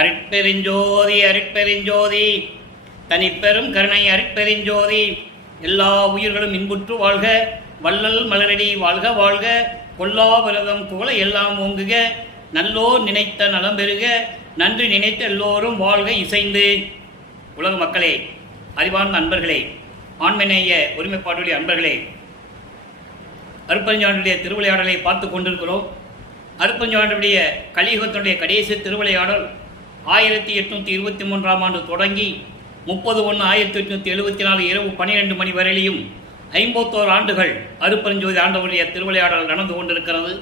அருட்பெருஞ்சோதி அருட்பெருஞ்சோதி தனிப்பெரும் கருணை அருட்பெருஞ்சோதி. எல்லா உயிர்களும் இன்புற்று வாழ்க, வள்ளல் மலரடி வாழ்க வாழ்க, கொல்லா விரதம் புகழ எல்லாம் ஓங்குக, நல்லோர் நினைத்த நலம் பெறுக, நன்றி நினைத்த எல்லோரும் வாழ்க இசைந்து. உலக மக்களே, அறிவார்ந்த அன்பர்களே, ஆண்மநேய ஒருமைப்பாடுடைய அன்பர்களே, அருட்பெருஞ்சாண்டுடைய திருவிளையாடலை பார்த்து கொண்டிருக்கிறோம். அருட்பெருஞ்சாண்டுடைய கலியுகத்தினுடைய கடைசி திருவிளையாடல் 1823ஆம் ஆண்டு தொடங்கி 30/1/1874 இரவு 12 மணி வரையிலும் 51 ஆண்டுகள் அருட்பெருஞ்சோதி ஆண்டவருடைய திருவிளையாடல் நடந்து கொண்டிருக்கிறது.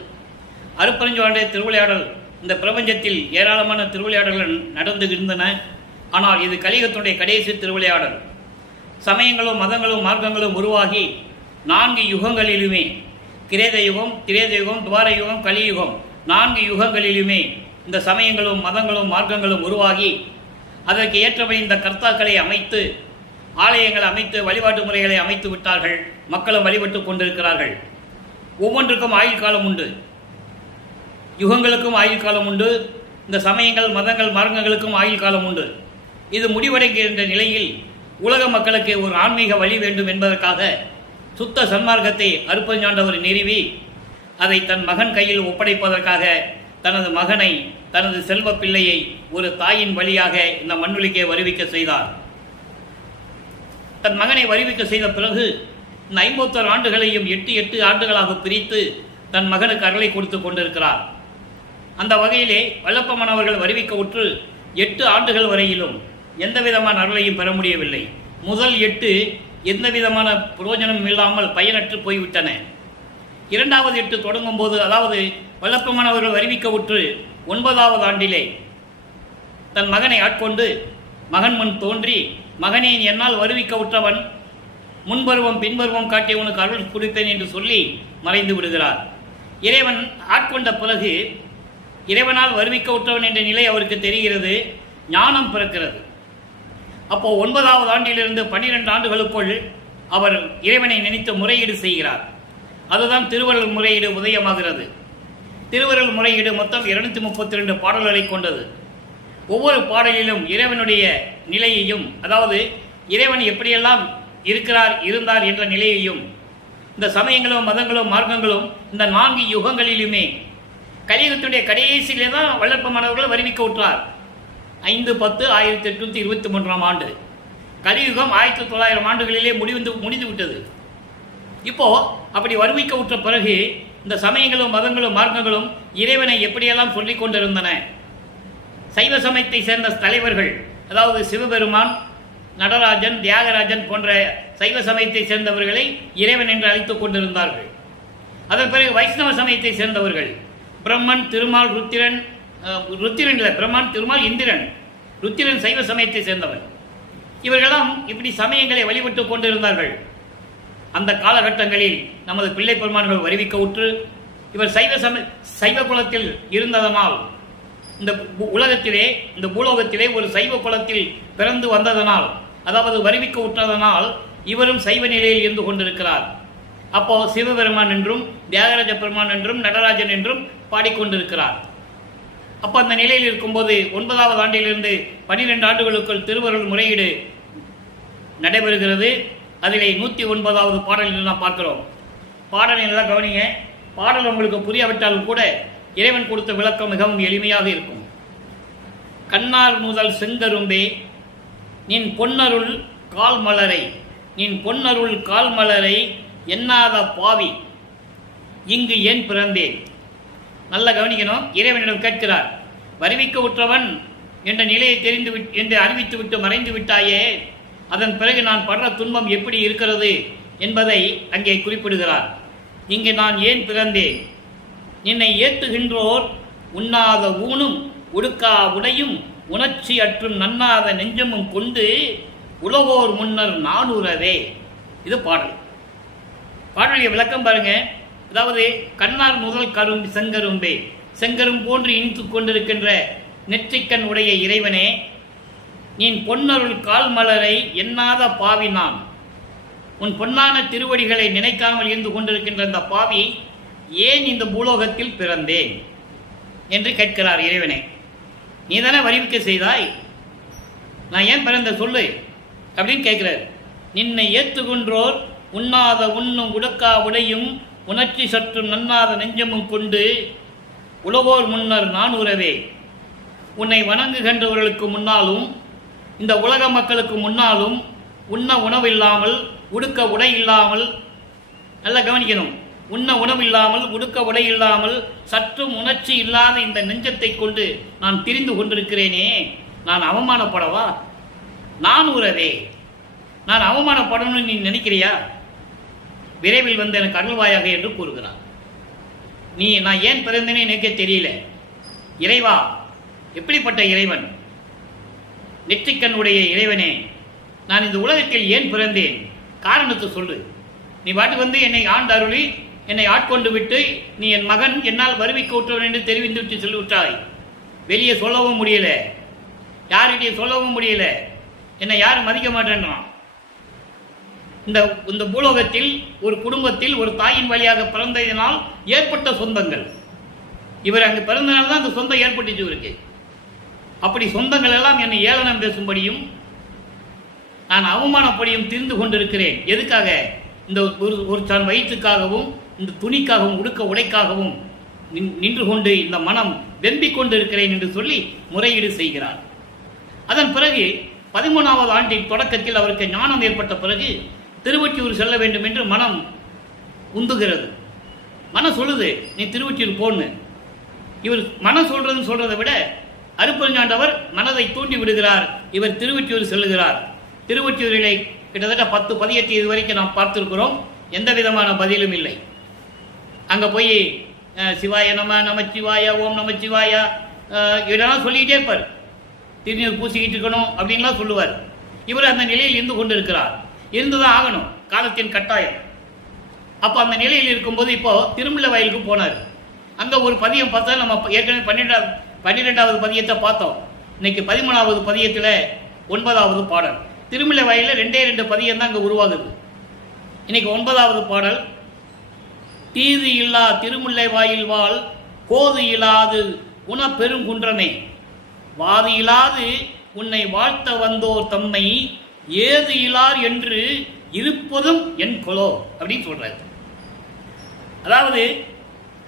அருட்பெருஞ்சோதியுடைய திருவிளையாடல், இந்த பிரபஞ்சத்தில் ஏராளமான திருவிளையாடல்கள் நடந்து இருந்தன. ஆனால் இது கலியுகத்தினுடைய கடைசி திருவிளையாடல். சமயங்களும் மதங்களும் மார்க்கங்களும் உருவாகி 4 யுகங்களிலுமே, கிரேத யுகம், திரேத யுகம், துவார யுகம், கலியுகம், 4 யுகங்களிலுமே இந்த சமயங்களும் மதங்களும் மார்க்கங்களும் உருவாகி அதற்கு ஏற்றபடி இந்த கர்த்தாக்களை அமைத்து, ஆலயங்களை அமைத்து, வழிபாட்டு முறைகளை அமைத்து விட்டார்கள். மக்களும் வழிபட்டு கொண்டிருக்கிறார்கள். ஒவ்வொன்றுக்கும் ஆயுள் காலம் உண்டு. யுகங்களுக்கும் ஆயுள் காலம் உண்டு. இந்த சமயங்கள் மதங்கள் மார்க்கங்களுக்கும் ஆயுள் காலம் உண்டு. இது முடிவடைகின்ற நிலையில் உலக மக்களுக்கு ஒரு ஆன்மீக வழி வேண்டும் என்பதற்காக சுத்த சன்மார்க்கத்தை அருட்பெருஞ்சாண்டவர் நிறுவி அதை தன் மகன் கையில் ஒப்படைப்பதற்காக தனது மகனை, தனது செல்வ பிள்ளையை ஒரு தாயின் வழியாக இந்த மண்வெளிக்கே வருவிக்க செய்தார். தன் மகனை வருவிக்க செய்த பிறகு இந்த 51 ஆண்டுகளையும் 8 ஆண்டுகளாக பிரித்து தன் மகனுக்கு அருளை கொடுத்து கொண்டிருக்கிறார். அந்த வகையிலே வல்லப்பமானவர்கள் வருவிக்க உற்று 8 ஆண்டுகள் வரையிலும் எந்த விதமான அருளையும் பெற முடியவில்லை. முதல் 8 எந்த விதமான பிரயோஜனமும் இல்லாமல் பயனற்று போய்விட்டன. 2வது 8 தொடங்கும் போது, அதாவது வல்லப்பமானவர்கள் வருவிக்க உற்று 9வது ஆண்டிலே தன் மகனை ஆட்கொண்டு மகன் முன் தோன்றி, மகனே, என்னால் வருவிக்க உற்றவன், முன்பருவம் பின்பருவம் காட்டி உனக்கு அருள் கொடுப்பேன் என்று சொல்லி மறைந்து விடுகிறார். இறைவன் ஆட்கொண்ட பிறகு இறைவனால் வருவிக்க உற்றவன் என்ற நிலை அவருக்கு தெரிகிறது. ஞானம் பிறக்கிறது. அப்போ 9வது ஆண்டிலிருந்து 12 ஆண்டுகளுக்குள் அவர் இறைவனை நினைத்து முறையீடு செய்கிறார். அதுதான் திருவருள் முறையீடு உதயமாகிறது. திருவருள் முறையீடு மொத்தம் 232 பாடல்களை கொண்டது. ஒவ்வொரு பாடலிலும் இறைவனுடைய நிலையையும், அதாவது இறைவன் எப்படியெல்லாம் இருந்தார் என்ற நிலையையும், இந்த சமயங்களும் மதங்களும் மார்க்கங்களும் இந்த 4 யுகங்களிலுமே கலியுகத்துடைய கடைசியிலே தான் வல்லப்பமானவர்கள் வருவிக்க உற்றார். 5/10/1823ஆம் ஆண்டு. கலியுகம் 1900 ஆண்டுகளிலே முடிந்து விட்டது. இப்போ அப்படி வருவிக்க உற்ற பிறகு இந்த சமயங்களும் மதங்களும் மார்க்கங்களும் இறைவனை எப்படியெல்லாம் சொல்லிக் கொண்டிருந்தன. சைவ சமயத்தை சேர்ந்த தலைவர்கள், அதாவது சிவபெருமான், நடராஜன், தியாகராஜன் போன்ற சைவ சமயத்தை சேர்ந்தவர்களை இறைவன் என்று அழைத்துக் கொண்டிருந்தார்கள். அதன் பிறகு வைஷ்ணவ சமயத்தை சேர்ந்தவர்கள் பிரம்மன், திருமால், ருத்திரன் இல்லை, பிரம்மன், திருமால், இந்திரன். ருத்திரன் சைவ சமயத்தை சேர்ந்தவர். இவர்களெல்லாம் இப்படி சமயங்களை வழிபட்டு கொண்டிருந்தார்கள். அந்த காலகட்டங்களில் நமது பிள்ளை பெருமான்கள் வருவிக்க உற்று இவர் சைவ குலத்தில் இருந்ததனால், இந்த உலகத்திலே, இந்த பூலோகத்திலே ஒரு சைவ குலத்தில் பிறந்து வந்ததனால், அதாவது வருவிக்க உற்றதனால் இவரும் சைவ நிலையில் இருந்து கொண்டிருக்கிறார். அப்போ சிவபெருமான் என்றும் தியாகராஜ பெருமான் என்றும் நடராஜன் என்றும் பாடிக்கொண்டிருக்கிறார். அப்போ அந்த நிலையில் இருக்கும்போது 9வது ஆண்டிலிருந்து 12 ஆண்டுகளுக்குள் திருவருள் முறையீடு நடைபெறுகிறது. அதிலே 109வது பாடலில் நாம் பார்க்கிறோம். பாடலை நல்லா கவனிங்க. பாடல் உங்களுக்கு புரியாவிட்டாலும் கூட இறைவன் கொடுத்த விளக்கம் மிகவும் எளிமையாக இருக்கும். கண்ணார் முதல் செங்கரும்பே நின் பொன்னருள் கால்மலரை, நின் பொன்னருள் கால்மலரை எண்ணாத பாவி இங்கு ஏன் பிறந்தேன். நல்ல கவனிக்கணும். இறைவனிடம் கேட்கிறார், வருவிக்க உற்றவன் என்ற நிலையை என்று அறிவித்துவிட்டு மறைந்து விட்டாயே, அதன் பிறகு நான் படுற துன்பம் எப்படி இருக்கிறது என்பதை அங்கே குறிப்பிடுகிறார். இங்கு நான் ஏன் பிறந்தேன்? நின்னை ஏற்றுகின்றோர் உண்ணாத ஊனும் உடுக்கா உடையும் உணர்ச்சி அற்றும் நன்னாத நெஞ்சமும் கொண்டு உலகோர் முன்னர் நானுறவே. இது பாடல். பாடலுடைய விளக்கம் பாருங்க. அதாவது கண்ணார் முதல் செங்கரும்பே, செங்கரும் போன்று இனித்து கொண்டிருக்கின்ற நெற்றிக்கண் உடைய இறைவனே, நீ பொன்னருள் கால் மலரை எண்ணாத பாவி நான், உன் பொன்னான திருவடிகளை நினைக்காமல் இருந்து கொண்டிருக்கின்ற அந்த பாவி ஏன் இந்த பூலோகத்தில் பிறந்தேன் என்று கேட்கிறார் இறைவனை. நீ தானே வருவிக்க செய்தாய், நான் ஏன் பிறந்த சொல்லு அப்படின்னு கேட்கிறார். நின்னை ஏற்றுகொன்றோர் உண்ணாத உண்ணும் உடக்கா உடையும் உணர்ச்சி சற்றும் நன்னாத நெஞ்சமும் கொண்டு உலகோர் முன்னர் நான் உறவே. உன்னை வணங்குகின்றவர்களுக்கு முன்னாலும் இந்த உலக மக்களுக்கு முன்னாலும் உண்ண உணவு இல்லாமல் உடுக்க உடை இல்லாமல், நல்லா கவனிக்கணும், உண்ண உணவு இல்லாமல் உடுக்க உடை இல்லாமல் சற்றும் உணர்ச்சி இல்லாத இந்த நெஞ்சத்தை கொண்டு நான் திரிந்து கொண்டிருக்கிறேனே, நான் அவமானப்படவா? நான் உறவே, நான் அவமானப்படணும்னு நீ நினைக்கிறியா? விரைவில் வந்து எனக்கு அருள்வாயாக என்று கூறுகிறார். நான் ஏன் பிறந்தேனே எனக்கே தெரியல. இறைவா, எப்படிப்பட்ட இறைவன்? நெற்றிக்கண்ணுடைய இறைவனே, நான் இந்த உலகத்தில் ஏன் பிறந்தேன்? காரணத்தை சொல்லு. நீ பாட்டு வந்து என்னை ஆண்டருளி என்னை ஆட்கொண்டு விட்டு நீ என் மகன், என்னால் வருவிக்க விட்டவன் என்று தெரிவித்து விட்டு சொல்லிவிட்டாய். வெளியே சொல்லவும் முடியல, யார்கிட்டயே சொல்லவும் முடியல, என்னை யாரும் மதிக்க மாட்டேன்றான். இந்த பூலோகத்தில் ஒரு குடும்பத்தில் ஒரு தாயின் வழியாக பிறந்ததினால் ஏற்பட்ட சொந்தங்கள், இவர் அங்கு பிறந்தனால்தான் அந்த சொந்தம் ஏற்பட்டுச்சு இவருக்கு. அப்படி சொந்தங்கள் எல்லாம் என்னை ஏளனம் பேசும்படியும் நான் அவமானப்படியும் திரிந்து கொண்டிருக்கிறேன். எதுக்காக? இந்த ஒரு தன் வயிற்றுக்காகவும் இந்த துணிக்காகவும் உடுக்க உடைக்காகவும் நின்று கொண்டு இந்த மனம் வெம்பிக் கொண்டிருக்கிறேன் என்று சொல்லி முறையீடு செய்கிறார். அதன் பிறகு 13வது ஆண்டின் தொடக்கத்தில் அவருக்கு ஞானம் ஏற்பட்ட பிறகு திருவொற்றியூர் செல்ல வேண்டும் என்று மனம் உந்துகிறது. மனம் சொல்லுது, நீ திருவொற்றியூர் போன்னு. இவர் மனம் சொல்றதை விட அருப்பெருஞ்சாண்டவர் மனதை தூண்டி விடுகிறார். இவர் திருவொற்றியூர் செல்லுகிறார். திருவொற்றியூரிலே கிட்டத்தட்ட 10 பதியத்தை இதுவரைக்கும் நாம் பார்த்திருக்கிறோம். எந்த விதமான பதிலும் இல்லை. அங்கே போய் சிவாய நமச்சிவாயா, ஓம் நமச்சிவாயா இதெல்லாம் சொல்லிக்கிட்டே இருப்பார். திருநீர் பூசிக்கிட்டு இருக்கணும் அப்படின்லாம் சொல்லுவார். இவர் அந்த நிலையில் இருந்து கொண்டு இருக்கிறார். இருந்துதான் ஆகணும், காலத்தின் கட்டாயம். அப்போ அந்த நிலையில் இருக்கும்போது இப்போ திருமலை வயலுக்கு போனார். அங்கே ஒரு பதியம் பார்த்தா, நம்ம ஏற்கனவே 12வது பதியத்தை பார்த்தோம். இன்னைக்கு 13வது பதியத்தில் 9வது பாடல். திருமலை வயலில் 2 பதியம் தான் அங்கே உருவாகுது. இன்னைக்கு 9வது பாடல். தீது இல்லா திருமுல்லை வாயில் வாழ் கோது இல்லாது உண பெருங்குன்றமே, வாது இல்லாது உன்னை வாழ்த்த வந்தோர் தம்மை ஏது இலார் என்று இருப்பதும் என் கொலோ அப்படின்னு சொல்றாரு. அதாவது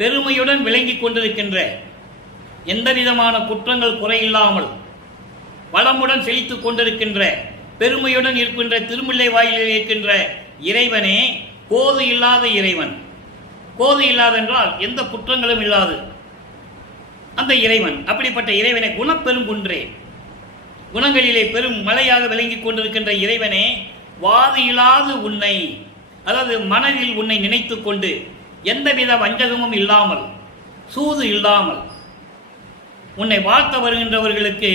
பெருமையுடன் விளங்கி கொண்டிருக்கின்ற, எந்த விதமான குற்றங்கள் குறையில்லாமல் வளமுடன் செழித்துக் கொண்டிருக்கின்ற, பெருமையுடன் இருக்கின்ற திருமுல்லை வாயிலில் இருக்கின்ற இறைவனே கோது இல்லாத இறைவன். கோது இல்லாதென்றால் எந்த குற்றங்களும் இல்லாது அந்த இறைவன். அப்படிப்பட்ட இறைவனை குணப்பெரும் குன்றே, குணங்களிலே பெரும் மலையாக விளங்கி கொண்டிருக்கின்ற இறைவனே, வாது இல்லாது உன்னை, அதாவது மனதில் உன்னை நினைத்து கொண்டு எந்தவித வஞ்சகமும் இல்லாமல் சூது இல்லாமல் உன்னை வாழ்த்த வருகின்றவர்களுக்கு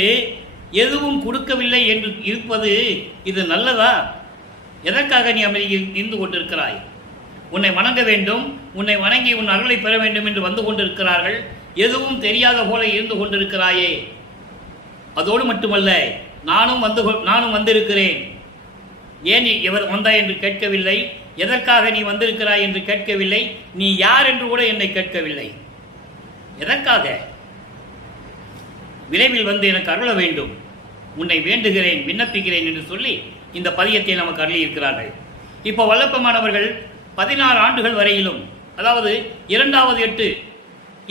எதுவும் கொடுக்கவில்லை என்று இருப்பது இது நல்லதா? எதற்காக நீ அமைதியில் இருந்து கொண்டிருக்கிறாய்? உன்னை வணங்க வேண்டும், உன்னை வணங்கி உன் அருளை பெற வேண்டும் என்று வந்து கொண்டிருக்கிறார்கள். எதுவும் தெரியாத போல இருந்து கொண்டிருக்கிறாயே. அதோடு மட்டுமல்ல, நானும் வந்திருக்கிறேன். ஏன் எவர் வந்தாய் என்று கேட்கவில்லை, எதற்காக நீ வந்திருக்கிறாய் என்று கேட்கவில்லை, நீ யார் என்று கூட என்னை கேட்கவில்லை. எதற்காக? விரைவில் வந்து எனக்கு அருள வேண்டும், உன்னை வேண்டுகிறேன், விண்ணப்பிக்கிறேன் என்று சொல்லி இந்த பதியத்தை நமக்கு அருளி இருக்கிறார்கள். இப்போ வல்லப்பமானவர்கள் 16 ஆண்டுகள் வரையிலும், அதாவது 2வது 8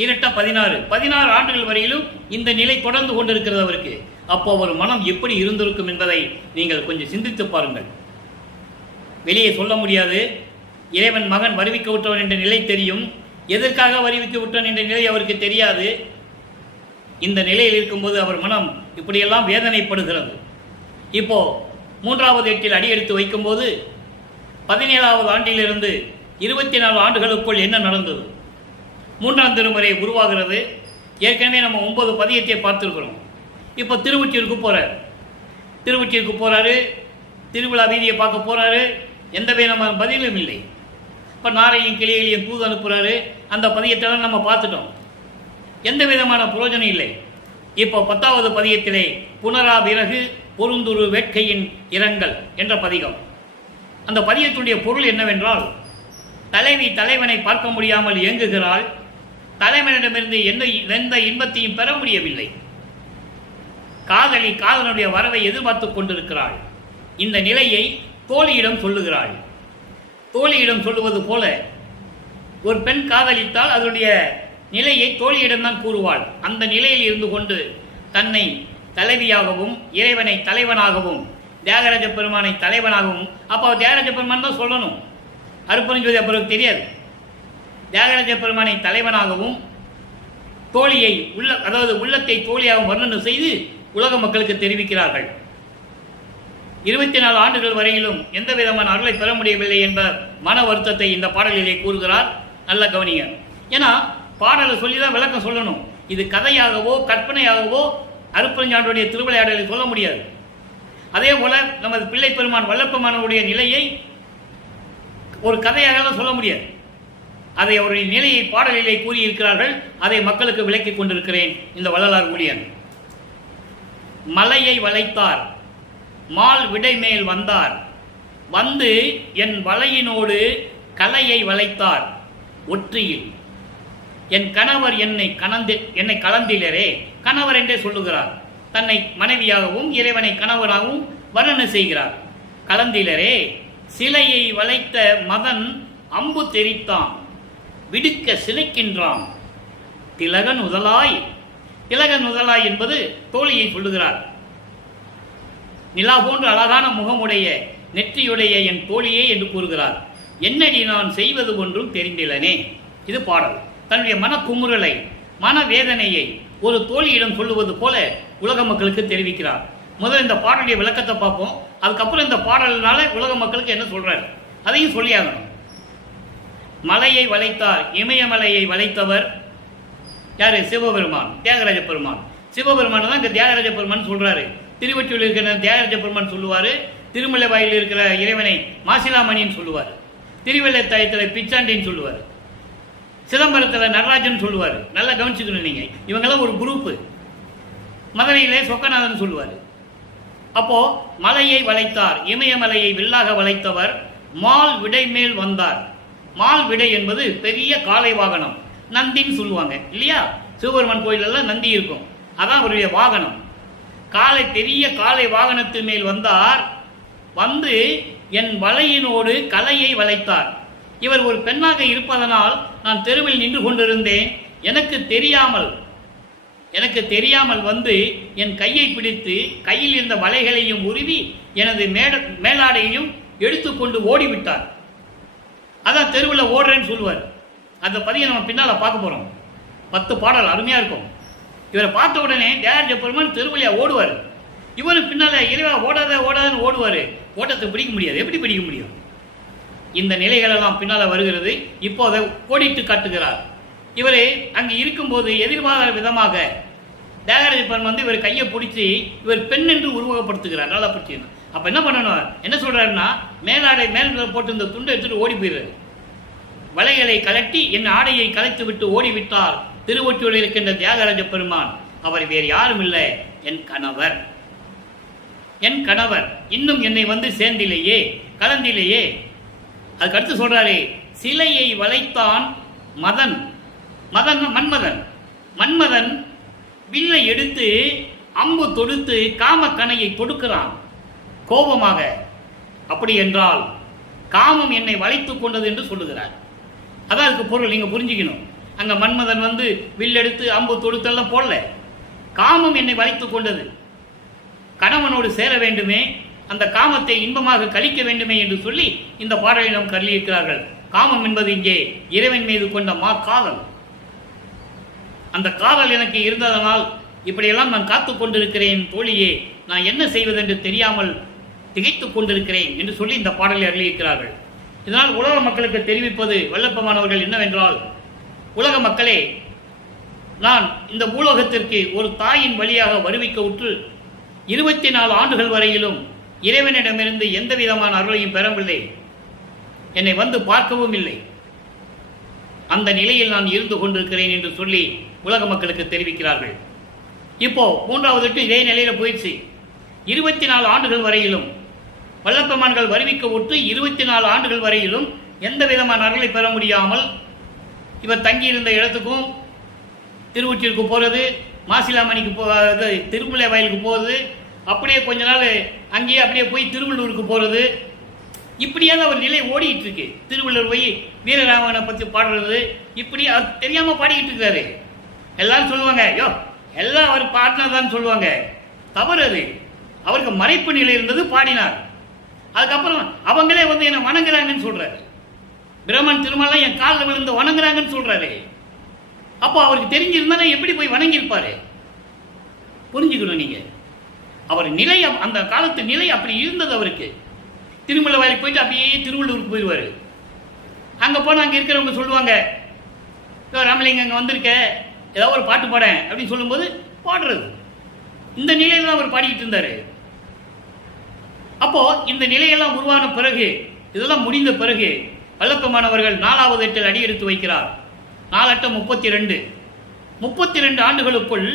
ஈரட்ட 16 ஆண்டுகள் வரையிலும் இந்த நிலை தொடர்ந்து கொண்டிருக்கிறது அவருக்கு. அப்போ ஒரு மனம் எப்படி இருந்திருக்கும் என்பதை நீங்கள் கொஞ்சம் சிந்தித்து பாருங்கள். வெளியே சொல்ல முடியாது. இறைவன் மகன் வருவிக்க விட்டவன் என்ற நிலை தெரியும், எதற்காக வருவிக்க விட்டவன் என்ற நிலை அவருக்கு தெரியாது. இந்த நிலையில் இருக்கும்போது அவர் மனம் இப்படியெல்லாம் வேதனைப்படுகிறது. இப்போ 3வது 8 அடியெடுத்து வைக்கும்போது 17வது ஆண்டிலிருந்து 24 ஆண்டுகளுக்குள் என்ன நடந்தது? 3ஆம் திருமுறை உருவாகிறது. ஏற்கனவே நம்ம 9 பதியத்தை பார்த்துருக்கிறோம். இப்போ திருவொற்றியூருக்கு போகிறார். திருவொற்றியூருக்கு போகிறாரு, திருவிழா வீதியை பார்க்க போகிறாரு. எந்த விதமான பதிலும் இல்லை. இப்போ நாரையும் கிளியிலையும் தூது அனுப்புகிறாரு. அந்த பதியத்தெல்லாம் நம்ம பார்த்துட்டோம். எந்த விதமான பிரயோஜனம் இல்லை. இப்போ 10வது பதியத்திலே புனரா விறகு பொருந்துரு வேட்கையின் இரங்கல் என்ற பதிகம். அந்த பதியத்துடைய பொருள் என்னவென்றால், தலைவி தலைவனை பார்க்க முடியாமல் இயங்குகிறாள். தலைவனிடமிருந்து எந்த இன்பத்தையும் பெற முடியவில்லை. காதலனுடைய வரவை எதிர்பார்த்து கொண்டிருக்கிறாள். இந்த நிலையை தோழியிடம் சொல்லுகிறாள். தோழியிடம் சொல்லுவது போல ஒரு பெண் காதலித்தால் அதனுடைய நிலையை தோழியிடம்தான் கூறுவாள். அந்த நிலையில் இருந்து கொண்டு தன்னை தலைவியாகவும் இறைவனை தலைவனாகவும் தியாகராஜ பெருமானை தலைவனாகவும், அப்போ தியாகராஜ பெருமான் தான் சொல்லணும், அருப்பெருஞ்சோதி அப்பருக்கு தெரியாது. தியாகராஜ பெருமானை தலைவனாகவும் தோழியை அதாவது உள்ளத்தை தோழியாகவும் வர்ணனை செய்து உலக மக்களுக்கு தெரிவிக்கிறார்கள். 24 ஆண்டுகள் வரையிலும் எந்த விதமான அருளை பெற முடியவில்லை என்ற மன வருத்தத்தை இந்த பாடலிலே கூறுகிறார். நல்ல கவனிங்க. ஏன்னா பாடலை சொல்லி தான் விளக்கம் சொல்லணும். இது கதையாகவோ கற்பனையாகவோ அருப்பெருஞ்சாண்டுடைய திருவிளையாடலை சொல்ல முடியாது. அதே போல நமது பிள்ளை பெருமான் வல்லப்பெருமானுடைய நிலையை ஒரு கதையாக சொல்ல முடியாது. அதை அவருடைய நிலையை பாடலிலே கூறியிருக்கிறார்கள். அதை மக்களுக்கு விளக்கிக் கொண்டிருக்கிறேன். இந்த வள்ளலார் ஊழியன் மலையை வளைத்தார், மால் விடை மேல் வந்தார், வந்து என் வலையினோடு கலையை வளைத்தார் ஒற்றியில், என் கணவர் என்னை கலந்திலரே. கணவர் என்றே சொல்லுகிறார். தன்னை மனைவியாகவும் இறைவனை கணவராகவும் வர்ணனை செய்கிறார். கலந்திலரே சிலையை வளைத்த மதன் அம்பு தெரித்தான், விடுக்க சிலைக்கின்றான் திலகன் முதலாய். திலகன் முதலாய் என்பது தோழியை சொல்லுகிறார். நிலா போன்ற அழகான முகமுடைய நெற்றியுடைய என் தோழியே என்று கூறுகிறார். என்னடி நான் செய்வது ஒன்றும் தெரிந்திலனே. இது பாடல். தன்னுடைய மன குமுறலை மன வேதனையை ஒரு தோழியிடம் சொல்லுவது போல உலக மக்களுக்கு தெரிவிக்கிறார். முதல் இந்த பாடலுடைய விளக்கத்தை பார்ப்போம். அதுக்கப்புறம் இந்த பாடல்னால உலக மக்களுக்கு என்ன சொல்றாரு அதையும் சொல்லியாகணும். மலையை வளைத்தார், இமயமலையை வளைத்தவர் யாரு? சிவபெருமான், தியாகராஜ பெருமான். சிவபெருமான் தான் இங்க தியாகராஜ பெருமான் சொல்றாரு. திருவொற்றியூரில் இருக்கிற தியாகராஜ பெருமான் சொல்லுவாரு. திருமலை வாயில் இருக்கிற இறைவனை மாசிலாமணின்னு சொல்லுவார். திருவெள்ளத்தாயத்தில் பிச்சாண்டின்னு சொல்லுவார். சிதம்பரத்தில் நடராஜன் சொல்லுவார். நல்லா கவனிச்சுக்கணும் நீங்க. இவங்கெல்லாம் ஒரு குரூப்பு. மதுரையிலே சொக்கநாதன் சொல்லுவார். அப்போ மலையை வளைத்தார், இமயமலையை வில்லாக வளைத்தவர், மால் விடை மேல் வந்தார். மால் விடை என்பது பெரிய காளை வாகனம், நந்தின்னு சொல்லுவாங்க இல்லையா? சிவபெருமான் கோயிலெல்லாம் நந்தி இருக்கும், அதான் அவருடைய வாகனம். பெரிய காளை வாகனத்து மேல் வந்தார். வந்து என் வலையினோடு கலையை வளைத்தார். இவர் ஒரு பெண்ணாக இருப்பதனால் நான் தெருவில் நின்று கொண்டிருந்தேன். எனக்கு தெரியாமல் வந்து என் கையை பிடித்து கையில் இருந்த வலைகளையும் உருவி எனது மேலாடையையும் எடுத்துக்கொண்டு ஓடிவிட்டார். அதான் தெருவில் ஓடுறேன்னு சொல்லுவார். அந்த பதியை நம்ம பின்னால் பார்க்க போகிறோம். 10 பாடல் அருமையாக இருக்கும். இவரை பார்த்த உடனே தியாகராஜ பெருமான் தெருவழியாக ஓடுவார். இவரு பின்னால் இறைவா ஓடாதன்னு ஓடுவார். ஓட்டத்தை பிடிக்க முடியாது. எப்படி பிடிக்க முடியும்? இந்த நிலைகளெல்லாம் பின்னால் வருகிறது. இப்போ அதை கோடிட்டு காட்டுகிறார். இவர் அங்கே இருக்கும்போது எதிர்பாராத விதமாக தியாகராஜ பெருமான் இவர் கையை பிடிச்சி இவர் பெண் என்று உருவகப்படுத்துகிறார். நல்லா பிடிச்சிக்கணும். அப்போ என்ன பண்ணணும்? என்ன சொல்றாருன்னா, மேலாடை மேல் போட்டு இந்த துண்டை எடுத்துட்டு ஓடி போயிடுறாரு. வலைகளை கலட்டி என் ஆடையை கலைத்து விட்டு ஓடிவிட்டார் திருவொற்றியூரில் இருக்கின்ற தியாகராஜ பெருமான். அவர் வேறு யாரும் இல்லை, என் கணவர் இன்னும் என்னை வந்து சேர்ந்திலேயே, கலந்திலேயே. அதுக்கடுத்து சொல்றாரு, சிலையை வளைத்தான் மன்மதன் வில்லை எடுத்து அம்பு தொடுத்து காமக்கணையை தொடுக்கிறான் கோபமாக. அப்படி என்றால் காமம் என்னை வளைத்துக் கொண்டது என்று சொல்லுகிறார். அதான் அதுக்கு பொருள் நீங்க புரிஞ்சுக்கணும். அங்க மன்மதன் வந்து வில்லெடுத்து அம்பு தொடுத்தெல்லாம் போடல. காமம் என்னை வளைத்துக் கொண்டது. கணவனோடு சேர வேண்டுமே, அந்த காமத்தை இன்பமாக கழிக்க வேண்டுமே என்று சொல்லி இந்த பாடலை நாம் கருளியிருக்கிறார்கள். காமம் என்பது இங்கே இறைவன் மீது கொண்ட காதல். அந்த காதல் எனக்கு இருந்ததனால் இப்படியெல்லாம் நான் காத்து கொண்டிருக்கிறேன் தோழியே, நான் என்ன செய்வதென்று தெரியாமல் திகைத்துக் கொண்டிருக்கிறேன் என்று சொல்லி இந்த பாடலை அருளியிருக்கிறார்கள். இதனால் உலக மக்களுக்கு தெரிவிப்பது வல்லப்பமானவர்கள் என்னவென்றால், உலக மக்களே, நான் இந்த பூலோகத்திற்கு ஒரு தாயின் வழியாக வருவிக்க உற்று 24 ஆண்டுகள் வரையிலும் இறைவனிடமிருந்து எந்த விதமான அருளையும் பெறவில்லை. என்னை வந்து பார்க்கவும் இல்லை. அந்த நிலையில் நான் இருந்து கொண்டிருக்கிறேன் என்று சொல்லி உலக மக்களுக்கு தெரிவிக்கிறார்கள். இப்போ 3வது இதே நிலையில போயிடுச்சு. 24 ஆண்டுகள் வரையிலும் வல்லப்பெருமான்கள் வருவிக்க உற்று 24 ஆண்டுகள் வரையிலும் எந்த விதமான அருளை பெற முடியாமல் இவர் தங்கியிருந்த இடத்துக்கும் திருவொற்றியூருக்கு போறது, மாசிலாமணிக்கு போகிறது, திருமலை வயலுக்கு போகுது, அப்படியே கொஞ்ச நாள் அங்கேயே அப்படியே போய் திருவள்ளூருக்கு போகிறது. இப்படியாவது ஒரு நிலை ஓடிட்டு இருக்கு. திருவள்ளூர் போய் வீரராமனை பற்றி பாடுறது, இப்படி அவர் தெரியாமல் பாடிக்கிட்டு இருக்காரு. எல்லாரும் சொல்லுவாங்க, யோ எல்லாம் அவர் பாடினதான் சொல்லுவாங்க. தவறு அது. அவருக்கு மறைப்பு நிலை இருந்தது, பாடினார். அதுக்கப்புறம் அவங்களே வந்து என்னை வணங்குறாங்கன்னு சொல்றாரு. பிரம்மன் திருமாலாம் என் காலில் விழுந்து வணங்குறாங்கன்னு சொல்றாரு. அப்போ அவருக்கு தெரிஞ்சிருந்தா எப்படி போய் வணங்கியிருப்பாரு? புரிஞ்சுக்கணும் நீங்க. அவர் நிலை, அந்த காலத்து நிலை அப்படி இருந்தது அவருக்கு. திருமலை வயலுக்கு போயிட்டு அப்படியே திருவள்ளூருக்கு போயிடுவாரு. அங்க போனா அங்க இருக்கிறவங்க சொல்லுவாங்க, ராமலிங்கம் அங்க வந்திருக்க, ஏதாவது ஒரு பாட்டு பாட அப்படின்னு சொல்லும்போது பாடுறது. இந்த நிலையில தான் அவர் பாடிக்கிட்டு இருந்தாரு. அப்போ இந்த நிலையெல்லாம் உருவான பிறகு, இதெல்லாம் முடிந்த பிறகு வல்லப்பமானவர்கள் 4வது எட்டில் அடியெடுத்து வைக்கிறார். 4 32. 32 ஆண்டுகளுக்குள்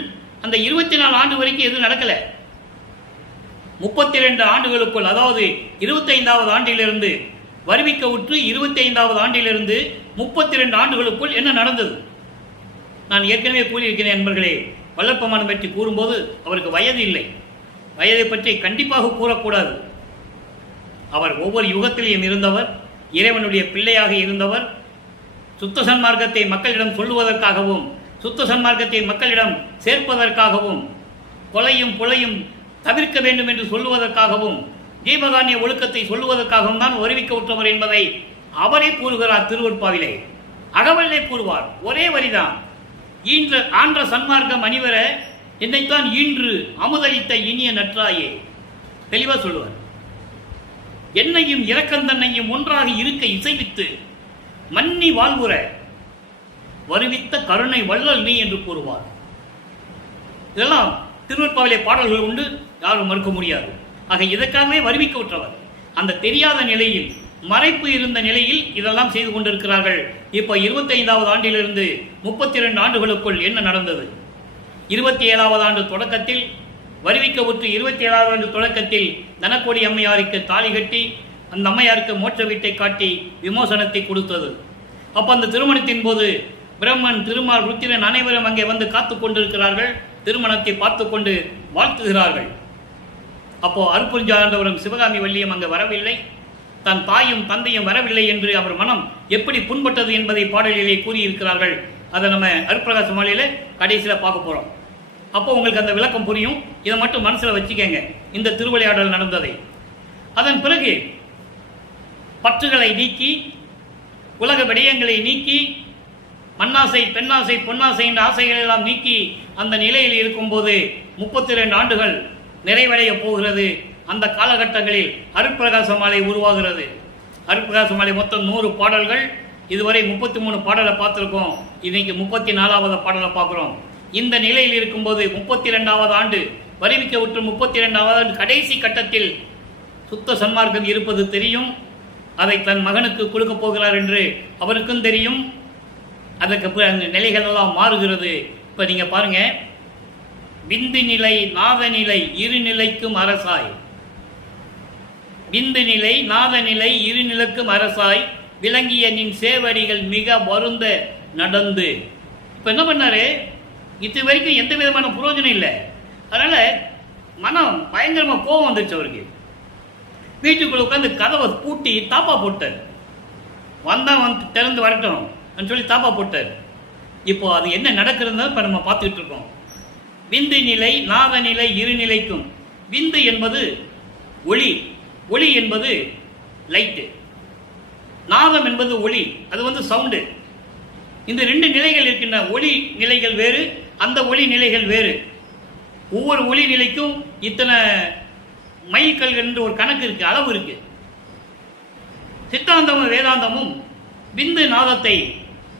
அந்த 24 ஆண்டு வரைக்கும் எதுவும் நடக்கல. 32 ஆண்டுகளுக்குள், அதாவது 25வது ஆண்டிலிருந்து வருவிக்க உற்று 25வது ஆண்டிலிருந்து 32 ஆண்டுகளுக்குள் என்ன நடந்தது? நான் ஏற்கனவே கூறியிருக்கிறேன் நண்பர்களே. வல்லப்பமானம் பற்றி கூறும்போது அவருக்கு வயது இல்லை. வயதை பற்றி கண்டிப்பாக கூறக்கூடாது. அவர் ஒவ்வொரு யுகத்திலையும் இருந்தவர், இறைவனுடைய பிள்ளையாக இருந்தவர். சுத்த சன்மார்க்கத்தை மக்களிடம் சொல்லுவதற்காகவும், சுத்த சன்மார்க்கத்தை மக்களிடம் சேர்ப்பதற்காகவும், கொலையும் கொலையும் தவிர்க்க வேண்டும் என்று சொல்லுவதற்காகவும், ஜீவகானிய ஒழுக்கத்தை சொல்லுவதற்காகவும் தான் வருவிக்க உற்றவர் என்பதை அவரே கூறுகிறார் திருவருட்பாவிலே. அகவலே கூறுவார். ஒரே வரிதான், ஈன்ற ஆன்ற சன்மார்க்கம் அணிவர என்னைத்தான் ஈன்று அமுதளித்த இனிய நற்றாயே. தெளிவா சொல்லுவார். என்னையும் இரக்கந்தன்னையும் ஒன்றாக இருக்க இசைவித்து மன்னி வாழ்வுற வருவித்த கருணை வள்ளல் நீ என்று கூறுவார். இதெல்லாம் திருவருட்பாவிலே பாடல்கள் உண்டு, யாரும் மறுக்க முடியாது. ஆக இதற்காகவே வருவிக்க உற்றவர். அந்த தெரியாத நிலையில், மறைப்பு இருந்த நிலையில் இதெல்லாம் செய்து கொண்டிருக்கிறார்கள். இப்போ 25வது ஆண்டிலிருந்து 32 ஆண்டுகளுக்குள் என்ன நடந்தது? 27வது ஆண்டு தொடக்கத்தில் வருவிக்க உற்று 27வது ஆண்டு தொடக்கத்தில் தனக்கோடி அம்மையாருக்கு தாலி கட்டி அந்த அம்மையாருக்கு மோட்ச வீட்டை காட்டி விமோசனத்தை கொடுத்தது. அப்போ அந்த திருமணத்தின் போது பிரம்மன், திருமால், ருத்திரன் அனைவரும் அங்கே வந்து காத்து கொண்டிருக்கிறார்கள். திருமணத்தை பார்த்து கொண்டு வாழ்த்துகிறார்கள். அப்போ அருட்பெருஞ்சாண்டவரும் சிவகாமி வள்ளியும் அங்கு வரவில்லை, தன் தாயும் தந்தையும் வரவில்லை என்று அவர் மனம் எப்படி புண்பட்டது என்பதை பாடலிலே கூறியிருக்கிறார்கள். அதை நம்ம அருட்பிரகாச மாலையில் கடைசியில் பார்க்க போகிறோம். அப்போ உங்களுக்கு அந்த விளக்கம் புரியும். இதை மட்டும் மனசில் வச்சுக்கங்க, இந்த திருவிளையாடல் நடந்ததை. அதன் பிறகு பற்றுகளை நீக்கி, உலக விடயங்களை நீக்கி, மண்ணாசை, பெண்ணாசை, பொன்னாசை என்ற ஆசைகள் எல்லாம் நீக்கி அந்த நிலையில் இருக்கும்போது 32 ஆண்டுகள் நிறைவடைய போகிறது. அந்த காலகட்டங்களில் அருட்பிரகாச மாலை உருவாகிறது. அருட்பிரகாச மாலை மொத்தம் 100 பாடல்கள். இதுவரை 33 பாடலை பார்த்துருக்கோம். இன்னைக்கு 34வது பாடலை பார்க்குறோம். இந்த நிலையில் இருக்கும்போது 32வது ஆண்டு வருவிக்க உற்று 32வது ஆண்டு கடைசி கட்டத்தில் சுத்த சன்மார்க்கம் இருப்பது தெரியும். அதை தன் மகனுக்கு கொடுக்க போகிறார் என்று அவருக்கும் தெரியும். அதற்கு அந்த நிலைகள் எல்லாம் மாறுகிறது. இப்போ நீங்கள் பாருங்க, விந்து நிலை, நாத நிலை, இரு நிலைக்கும் அரசாய். விந்து நிலை, நாத நிலை, இரு நிலைக்கும் அரசாய் விளங்கிய நின் சேவடிகள் மிக வருந்த நடந்து. இப்போ என்ன பண்ணாரு? இது வரைக்கும் எந்த விதமான புரோஜனம் இல்லை. அதனால மனம் பயங்கரமாக கோபம் வந்துருச்சு அவருக்கு. வீட்டுக்குள்ள உட்காந்து கதவை பூட்டி தாப்பா போட்டார். வந்தான் திறந்து வரட்டும் சொல்லி தாப்பா போட்டார். இப்போ அது என்ன நடக்கிறதுனால இப்போ நம்ம பார்த்துக்கிட்டு இருக்கோம். விந்து நிலை, நாத நிலை, இரு நிலைக்கும். விந்து என்பது ஒளி, ஒளி என்பது லைட்டு, நாதம் என்பது ஒளி, அது சவுண்டு. இந்த 2 நிலைகள் இருக்கின்ற ஒளி நிலைகள் வேறு, அந்த ஒளி நிலைகள் வேறு. ஒவ்வொரு ஒளி நிலைக்கும் இத்தனை மைல்கல் என்று ஒரு கணக்கு இருக்கு, அளவு இருக்கு. சித்தாந்தமும் வேதாந்தமும் விந்து நாதத்தை,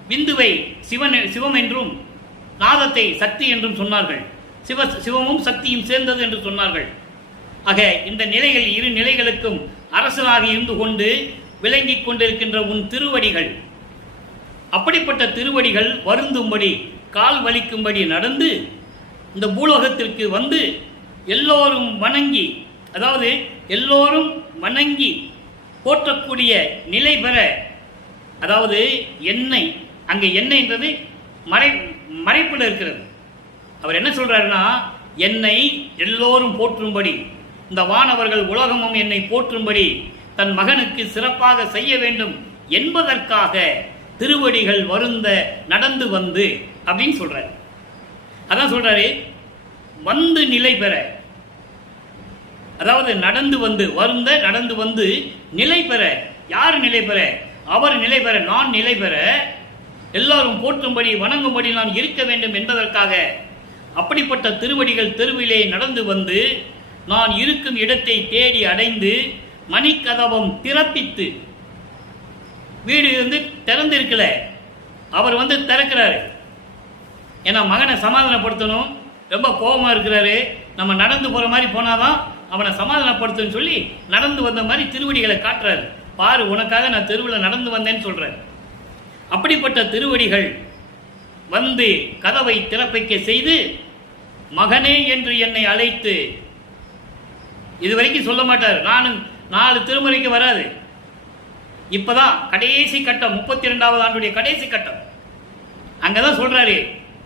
விந்துவை சிவம் என்றும் நாதத்தை சக்தி என்றும் சொன்னார்கள். சிவமும் சக்தியும் சேர்ந்தது என்று சொன்னார்கள். ஆக இந்த நிலைகள், இரு நிலைகளுக்கும் அரசனாக இருந்து கொண்டு விளங்கிக் கொண்டிருக்கின்ற உன் திருவடிகள், அப்படிப்பட்ட திருவடிகள் வருந்தும்படி, கால் வலிக்கும்படி நடந்து இந்த பூலோகத்திற்கு வந்து எல்லோரும் வணங்கி, அதாவது எல்லோரும் வணங்கி போற்றக்கூடிய நிலை பெற, அதாவது எண்ணெய், அங்கே எண்ணெய்ன்றது மறைப்பில் இருக்கிறது. அவர் என்ன சொல்றாருன்னா, என்னை எல்லோரும் போற்றும்படி, இந்த வானவர்கள் உலகமும் என்னை போற்றும்படி தன் மகனுக்கு சிறப்பாக செய்ய வேண்டும் என்பதற்காக திருவடிகள் வருந்த நடந்து வந்து அப்படின்னு சொல்றாரு. அதான் சொல்றாரு, வந்து நிலை பெற, அதாவது நடந்து வந்து, வருந்த நடந்து வந்து நிலை பெற. யார் நிலை பெற? அவர் நிலை பெற, நான் நிலை பெற, எல்லாரும் போற்றும்படி வணங்கும்படி நான் இருக்க வேண்டும் என்பதற்காக அப்படிப்பட்ட திருவடிகள் தெருவிலே நடந்து வந்து நான் இருக்கும் இடத்தை தேடி அடைந்து மணிக்கதவம் திறப்பித்து, வீடு வந்து திறந்திருக்கல, அவர் வந்து திறக்கிறாரு. ஏன்னா மகனை சமாதானப்படுத்தணும், ரொம்ப கோபமாக இருக்கிறாரு, நம்ம நடந்து போகிற மாதிரி போனாதான் அவனை சமாதானப்படுத்துன்னு சொல்லி நடந்து வந்த மாதிரி திருவடிகளை காட்டுறாரு. பாரு, உனக்காக நான் தெருவில் நடந்து வந்தேன்னு சொல்கிறேன். அப்படிப்பட்ட திருவடிகள் வந்து கதவை திறப்பிக்க செய்து, மகனே என்று என்னை அழைத்து, இதுவரைக்கும் சொல்ல மாட்டார், நானும் 4 திருமுறைக்கு வராது, இப்பதான் கடைசி கட்டம், 32வது ஆண்டுடைய கடைசி கட்டம். அங்கதான் சொல்றாரு,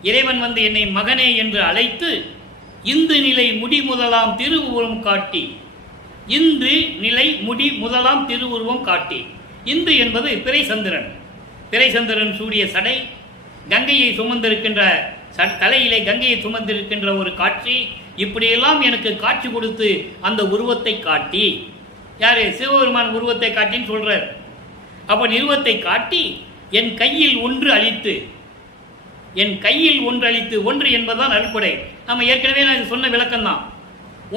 இறைவன் வந்து என்னை மகனே என்று அழைத்து இந்து நிலை முடி முதலாம் திருவுருவம் காட்டி, இந்து நிலை முடி முதலாம் திருவுருவம் காட்டி. இந்து என்பது பிறைசந்திரன், பிறைசந்திரன் சூடிய சடை, கங்கையை சுமந்திருக்கின்ற தலையிலே கங்கையை சுமந்திருக்கின்ற ஒரு காட்சி. இப்படியெல்லாம் எனக்கு காட்சி கொடுத்து அந்த உருவத்தை காட்டி, யாரு? சிவபெருமான் உருவத்தை காட்டின்னு சொல்றார். அப்ப உருவத்தை காட்டி என் கையில் ஒன்று அளித்து, என் கையில் ஒன்று அளித்து, ஒன்று என்பதுதான் அருள்கொடை. நம்ம ஏற்கனவே நான் சொன்ன விளக்கம் தான்,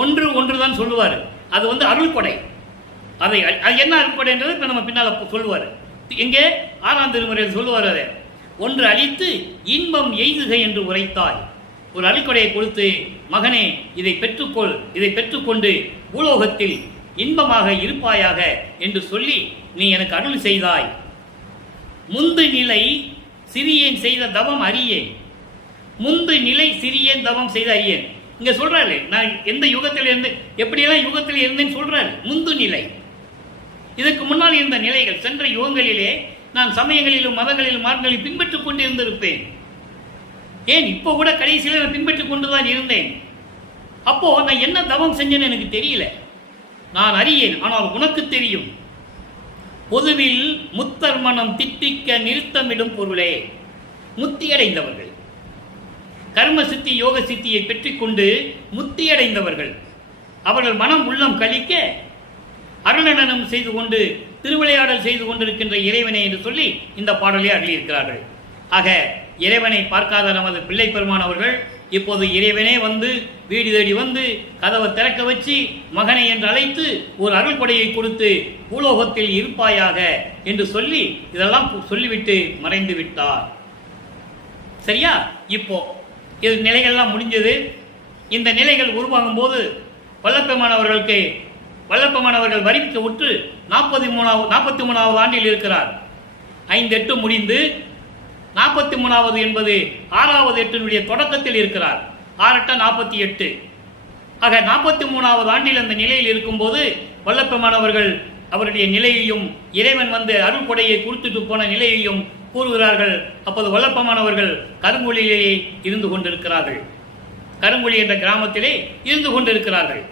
ஒன்று ஒன்று தான் சொல்லுவார், அது வந்து அருள்கொடை. அது என்ன அருள்கொடைன்றது இப்போ நம்ம பின்னால் சொல்லுவார். எங்கே? 6ஆம் திருமுறையில் சொல்லுவார். அதை ஒன்று அளித்து இன்பம் எய்துக என்று உரைத்தாய். ஒரு அருள்கொடையை கொடுத்து, மகனே இதை பெற்றுக்கொள், இதை பெற்றுக்கொண்டு பூலோகத்தில் இன்பமாக இருப்பாயாக என்று சொல்லி நீ எனக்கு அருள் செய்தாய். முந்து நிலை சிறியேன் செய்த தவம் அறியேன், முந்து நிலை சிறியேன் தவம் செய்த அறியேன். இங்க சொல்றாரு, நான் எந்த யுகத்தில் இருந்து, எப்படியெல்லாம் யுகத்தில் இருந்தேன்னு சொல்றாரு. முந்து நிலை, இதற்கு முன்னால் இருந்த நிலைகள், சென்ற யுகங்களிலே நான் சமயங்களிலும் மதங்களிலும் மார்க்கங்களிலும் பின்பற்றிக் கொண்டு இருந்திருப்பேன். ஏன் இப்போ கூட கடைசியில் நான் பின்பற்றிக் கொண்டுதான் இருந்தேன். அப்போ நான் என்ன தவம் செஞ்சேன்னு எனக்கு தெரியல, நான் அறியேன், ஆனால் உனக்கு தெரியும். பொதுவில் முத்தர் மனம் திட்டிக்க நிறுத்தமிடும் பொருளே. முத்தியடைந்தவர்கள், கர்ம சித்தி யோக சித்தியை பெற்றுக்கொண்டு முத்தியடைந்தவர்கள், அவர்கள் மனம் உள்ளம் கழிக்க அருளனம் செய்து கொண்டு திருவிளையாடல் செய்து கொண்டிருக்கின்ற இறைவனை என்று சொல்லி இந்த பாடலை அருளியிருக்கிறார்கள். ஆக இறைவனை பார்க்காத நமது பிள்ளை பெருமான் அவர்கள் இப்போது இறைவனே வந்து வீடு தேடி வந்து கதவை திறக்க வச்சு மகனை என்று அழைத்து ஒரு அருள் கொடையை கொடுத்து பூலோகத்தில் இருப்பாயாக என்று சொல்லி இதெல்லாம் சொல்லிவிட்டு மறைந்து விட்டார். சரியா? இப்போ இது நிலைகள்லாம் முடிஞ்சது. இந்த நிலைகள் உருவாகும் போது வல்லப்பெருமானவர்கள் வரிக்கு உற்று 43வது ஆண்டில் இருக்கிறார். 5 8 முடிந்து 43வது என்பது 6வது 8னுடைய தொடக்கத்தில் இருக்கிறார். 6 8 48. ஆக 43வது ஆண்டில் அந்த நிலையில் இருக்கும்போது வல்லப்பெருமானவர்கள் அவருடைய நிலையையும் இறைவன் வந்து அருள் கொடையை கொடுத்துட்டு போன நிலையையும் கூறுகிறார்கள். அப்போது வல்லப்பெருமானவர்கள் கருங்குழியிலேயே இருந்து கொண்டிருக்கிறார்கள். கருங்குழி என்ற கிராமத்திலே இருந்து கொண்டிருக்கிறார்கள்.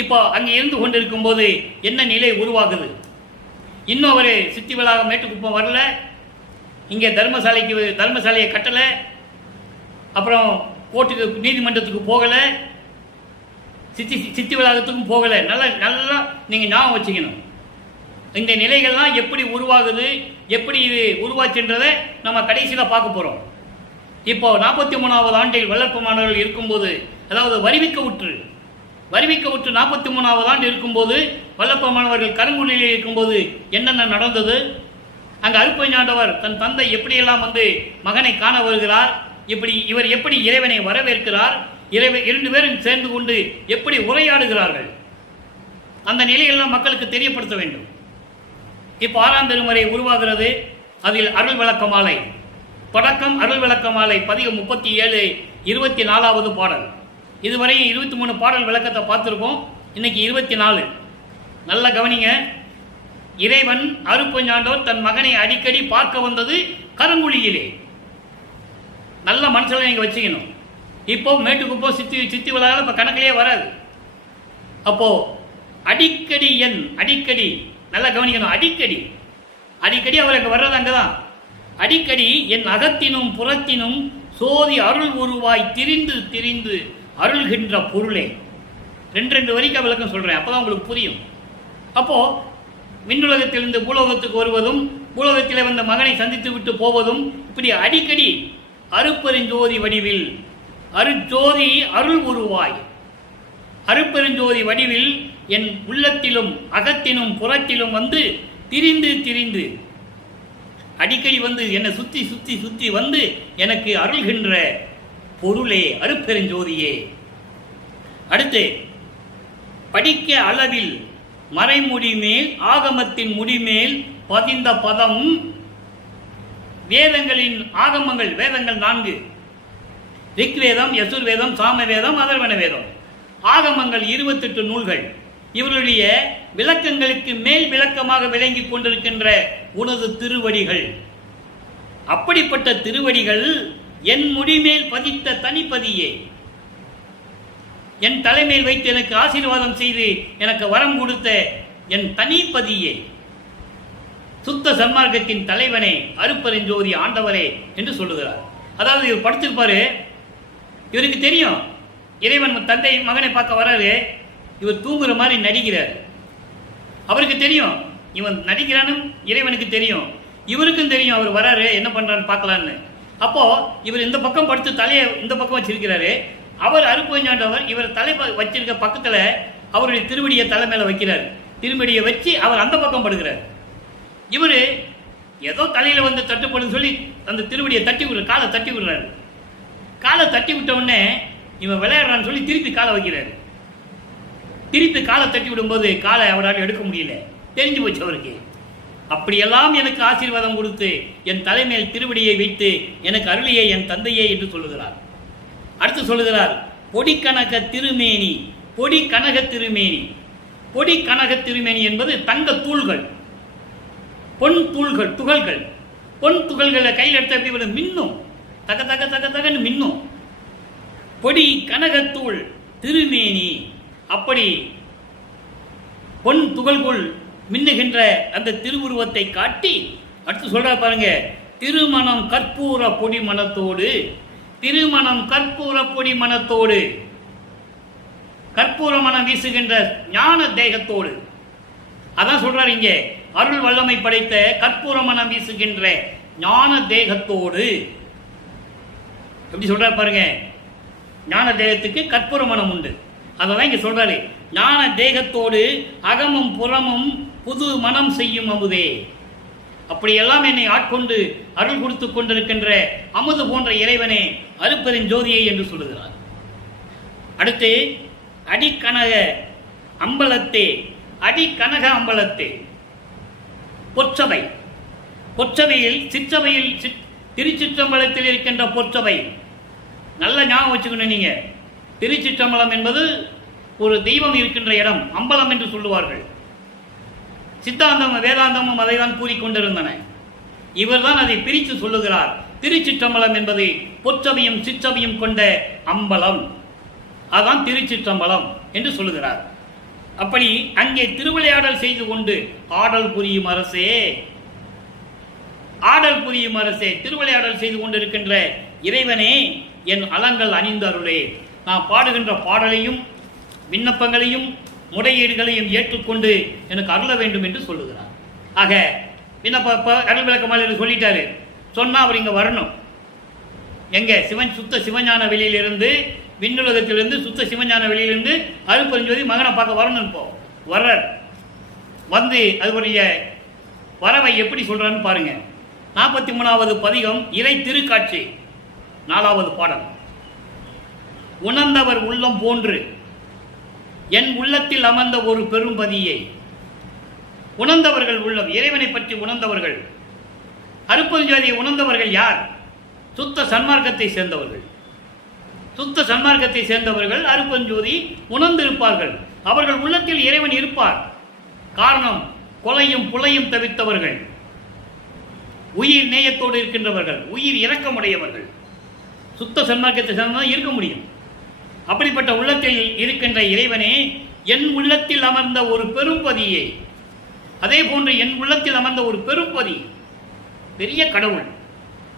இப்போ அங்கே இருந்து கொண்டிருக்கும் போது என்ன நிலை உருவாகுது? இன்னும் ஒரு சித்தி வளாகம் மேட்டுக்குப்பம் வரல, இங்கே தர்மசாலையை கட்டலை, அப்புறம் கோர்ட்டுக்கு நீதிமன்றத்துக்கு போகலை, சித்தி வளாகத்துக்கும் போகலை. நல்லா நீங்கள் ஞாபகம் வச்சுக்கணும். இந்த நிலைகள்லாம் எப்படி உருவாகுது, எப்படி இது உருவாச்சுன்றதை நம்ம கடைசியில் பார்க்க போகிறோம். இப்போ 43வது ஆண்டில் வல்லப்பெருமானவர்கள் இருக்கும்போது, அதாவது வருவிக்க உற்று 43வது ஆண்டு இருக்கும்போது வல்லப்பெருமானவர்கள் கருங்குழியில் இருக்கும்போது என்னென்ன நடந்தது? அங்கே அருட்பெருஞ்சாண்டவர் தன் தந்தை எப்படியெல்லாம் வந்து மகனை காண வருகிறார், இவர் எப்படி இறைவனை வரவேற்கிறார், 2 பேரும் சேர்ந்து கொண்டு எப்படி உரையாடுகிறார்கள், அந்த நிலையெல்லாம் மக்களுக்கு தெரியப்படுத்த வேண்டும். இப்போ 6ஆம் திருமுறை உருவாகிறது. அதில் அருள் விளக்க மாலை தொடக்கம், அருள் விளக்க மாலை பதிகம் 37 24வது பாடல். இதுவரை 23 பாடல் விளக்கத்தை பார்த்துருக்கோம். இன்னைக்கு 24. நல்ல கவனிங்க. இறைவன் அருட்பெருஞ்சாண்டவர் தன் மகனை அடிக்கடி பார்க்க வந்தது கருங்குழியிலே. நல்ல மனசில் நீங்கள் வச்சுக்கணும். இப்போ மேட்டுக்குப்போ சித்தி சித்தி விளையாட இப்போ கணக்கிலேயே வராது. அப்போ அடிக்கடி அடிக்கடி நல்லா கவனிக்கணும். அடிக்கடி அவர் அங்கே வர்றது அங்கதான். அடிக்கடி என் அகத்தினும் புறத்தினும் சோதி அருள் உருவாய் திரிந்து திரிந்து அருள்கின்ற பொருளே. ரெண்டு வரிக்கு விளக்கம் சொல்றேன், அப்பதான் உங்களுக்கு புரியும். அப்போ விண்ணுலகத்திலிருந்து பூலோகத்துக்கு வருவதும், பூலோகத்திலே வந்த மகனை சந்தித்து விட்டு போவதும், இப்படி அடிக்கடி அருப்பெருஞ்சோதி வடிவில் அருஜோதி அருள் உருவாய் அருப்பெருஞ்சோதி வடிவில் என் உள்ளத்திலும் அகத்தினும் புறத்திலும் வந்து திரிந்து திரிந்து அடிக்கடி வந்து என்னை சுத்தி சுத்தி சுத்தி வந்து எனக்கு அருள்கின்ற பொருளே அருப்பெருஞ்சோதியே. அடுத்து படிக்க அளவில் மறைமுடி மேல் ஆகமத்தின் முடிமேல் பதிந்த பதம் வேதங்களின் ஆகமங்கள். வேதங்கள் 4: ரிக்வேதம், யசுர்வேதம், சாமவேதம், அதர்வண வேதம். ஆகமங்கள் 28 நூல்கள். இவருடைய விளக்கங்களுக்கு மேல் விளக்கமாக விளங்கி கொண்டிருக்கின்ற உனது திருவடிகள். அப்படிப்பட்ட திருவடிகள் என் முடிமேல் பதித்த தனிப்பதியே, என் தலைமையில் வைத்து எனக்கு ஆசீர்வாதம் செய்து எனக்கு வரம் கொடுத்த என் தனிப்பதியே, சுத்த சன்மார்க்கத்தின் தலைவனே, அருப்பெருஞ்சோதி ஆண்டவரே என்று சொல்லுகிறார். அதாவது இவர் படுத்திருப்பாரு, இவருக்கு தெரியும் இறைவன் தந்தை மகனை பார்க்க வராரு, இவர் தூங்குற மாதிரி நடிக்கிறார். அவருக்கு தெரியும் இவன் நடிக்கிறான்னு, இறைவனுக்கு தெரியும், இவருக்கும் தெரியும் அவர் வராரு, என்ன பண்றான்னு பார்க்கலான்னு. அப்போ இவர் இந்த பக்கம் படுத்து தலையை இந்த பக்கம் வச்சிருக்கிறாரு. அவர் அருப்பெருஞ்சாண்டவர் இவர் தலை வச்சிருக்க பக்கத்துல அவருடைய திருவடியை தலை மேல வைக்கிறார். திருவடியை வச்சு அவர் அந்த பக்கம் படுகிறார். இவரு ஏதோ தலையில வந்து தட்டுப்படுன்னு சொல்லி அந்த திருவடியை தட்டி விடுற, காலை தட்டி விடுறாரு. காலை தட்டி விட்ட உடனே இவன் விளையாடுறான்னு சொல்லி திருப்பி காலை வைக்கிறாரு. திருப்பி காலை தட்டி விடும்போது காலை அவரால் எடுக்க முடியல, தெரிஞ்சு போச்சு அவருக்கு. அப்படியெல்லாம் எனக்கு ஆசீர்வாதம் கொடுத்து என் தலைமையில் திருவடியை வைத்து எனக்கு அருளியே என் தந்தையே என்று சொல்லுகிறார். அடுத்து சொல்லுகிறார் பொடி கனக திருமேனி. பொடி கனக திருமேனி. பொடி கனக திருமேனி என்பது தங்க தூள்கள், பொன் தூள்கள், துகள்கள். பொன் துகள்களை கையில் எடுத்த எப்படி மின்னும், தக தக தக தகன்னு மின்னும். பொடி கனகத்தூள் திருமேனி. அப்படி பொன் துகள்குள் மின்னுகின்ற அந்த திருவுருவத்தை காட்டி அடுத்து சொல்ற பாருங்க, திருமணம் கற்பூர பொடி மனத்தோடு. திருமணம் கற்பூர பொடி மனத்தோடு, கற்பூர மனம் வீசுகின்ற ஞான தேகத்தோடு. அதான் சொல்றாரு இங்க, அருள் வல்லமை படைத்த கற்பூர மனம் வீசுகின்ற ஞான தேகத்தோடு. எப்படி சொல்றாரு பாருங்க, ஞான தேகத்துக்கு கற்பூர மனம் உண்டு. அதான் இங்க சொல்றாரு, ஞான தேகத்தோடு அகமும் புறமும் புது மனம் செய்யும் அமுதே. அப்படியெல்லாம் என்னை ஆட்கொண்டு அருள் கொடுத்து கொண்டிருக்கின்ற அமுது போன்ற இறைவனே, அருப்பெருஞ்சோதியை என்று சொல்லுகிறார். அடுத்து அடிக்கனக அம்பலத்தே. அடிக்கனக அம்பலத்தே பொற்சபை. பொற்சபையில் சிற்றபையில் திருச்சிற்றம்பலத்தில் இருக்கின்ற பொற்சபை. நல்ல ஞாபகம் வச்சுக்கணும் நீங்க. திருச்சிற்றம்பலம் என்பது ஒரு தெய்வம் இருக்கின்ற இடம், அம்பலம் என்று சொல்லுவார்கள். சித்தாந்தமும் வேதாந்தமும் அதை தான் கூறிக்கொண்டிருந்தன. இவர்தான் அதை பிரித்து சொல்லுகிறார். திருச்சிற்றம்பலம் என்பது பொற்சபையும் சிற்றபையும் கொண்ட அம்பலம், அதான் திருச்சிற்றம்பலம் என்று சொல்லுகிறார். அப்படி அங்கே திருவிளையாடல் செய்து கொண்டு ஆடல் புரியும் அரசே, ஆடல் புரியும் அரசே, திருவிளையாடல் செய்து கொண்டிருக்கின்ற இறைவனே, என் அலங்கள் அணிந்த அருளே, நான் பாடுகின்ற பாடலையும் விண்ணப்பங்களையும் முறையீடுகளையும் ஏற்றுக்கொண்டு எனக்கு அருள வேண்டும் என்று சொல்லுகிறார். ஆக விண்ணப்ப அருள் விளக்கமாலை சொல்லிட்டாரு. சொன்னா அவர் இங்க வரணும். எங்க சுத்த சிவஞான வெளியிலிருந்து, விண்ணுலகத்திலிருந்து சுத்த சிவஞான வெளியிலிருந்து அருப்பெருஞ்சோதி மகனை பார்க்க வரணும். இப்போ வர்றார். வந்து அதுடைய வரவை எப்படி சொல்றான்னு பாருங்க. 43வது பதிகம் இறை திருக்காட்சி, 4வது பாடல். உணர்ந்தவர் உள்ளம் போன்று என் உள்ளத்தில் அமர்ந்த ஒரு பெரும்பதியை. உணர்ந்தவர்கள் உள்ளம், இறைவனை பற்றி உணர்ந்தவர்கள். அருப்பெருஞ்சோதியை உணர்ந்தவர்கள் யார்? சுத்த சன்மார்க்கத்தை சேர்ந்தவர்கள். சுத்த சன்மார்க்கத்தை சேர்ந்தவர்கள் அருப்பெருஞ்சோதி உணர்ந்திருப்பார்கள். அவர்கள் உள்ளத்தில் இறைவன் இருப்பார். காரணம், கொலையும் புலையும் தவிர்த்தவர்கள், உயிர் நேயத்தோடு இருக்கின்றவர்கள், உயிர் இரக்கமுடையவர்கள், சுத்த சன்மார்க்கத்தை சார்ந்ததான் இருக்க முடியும். அப்படிப்பட்ட உள்ளத்தில் இருக்கின்ற இறைவனே, என் உள்ளத்தில் அமர்ந்த ஒரு பெரும்பதியை, அதே போன்று என் உள்ளத்தில் அமர்ந்த ஒரு பெரும்பதி, பெரிய கடவுள்,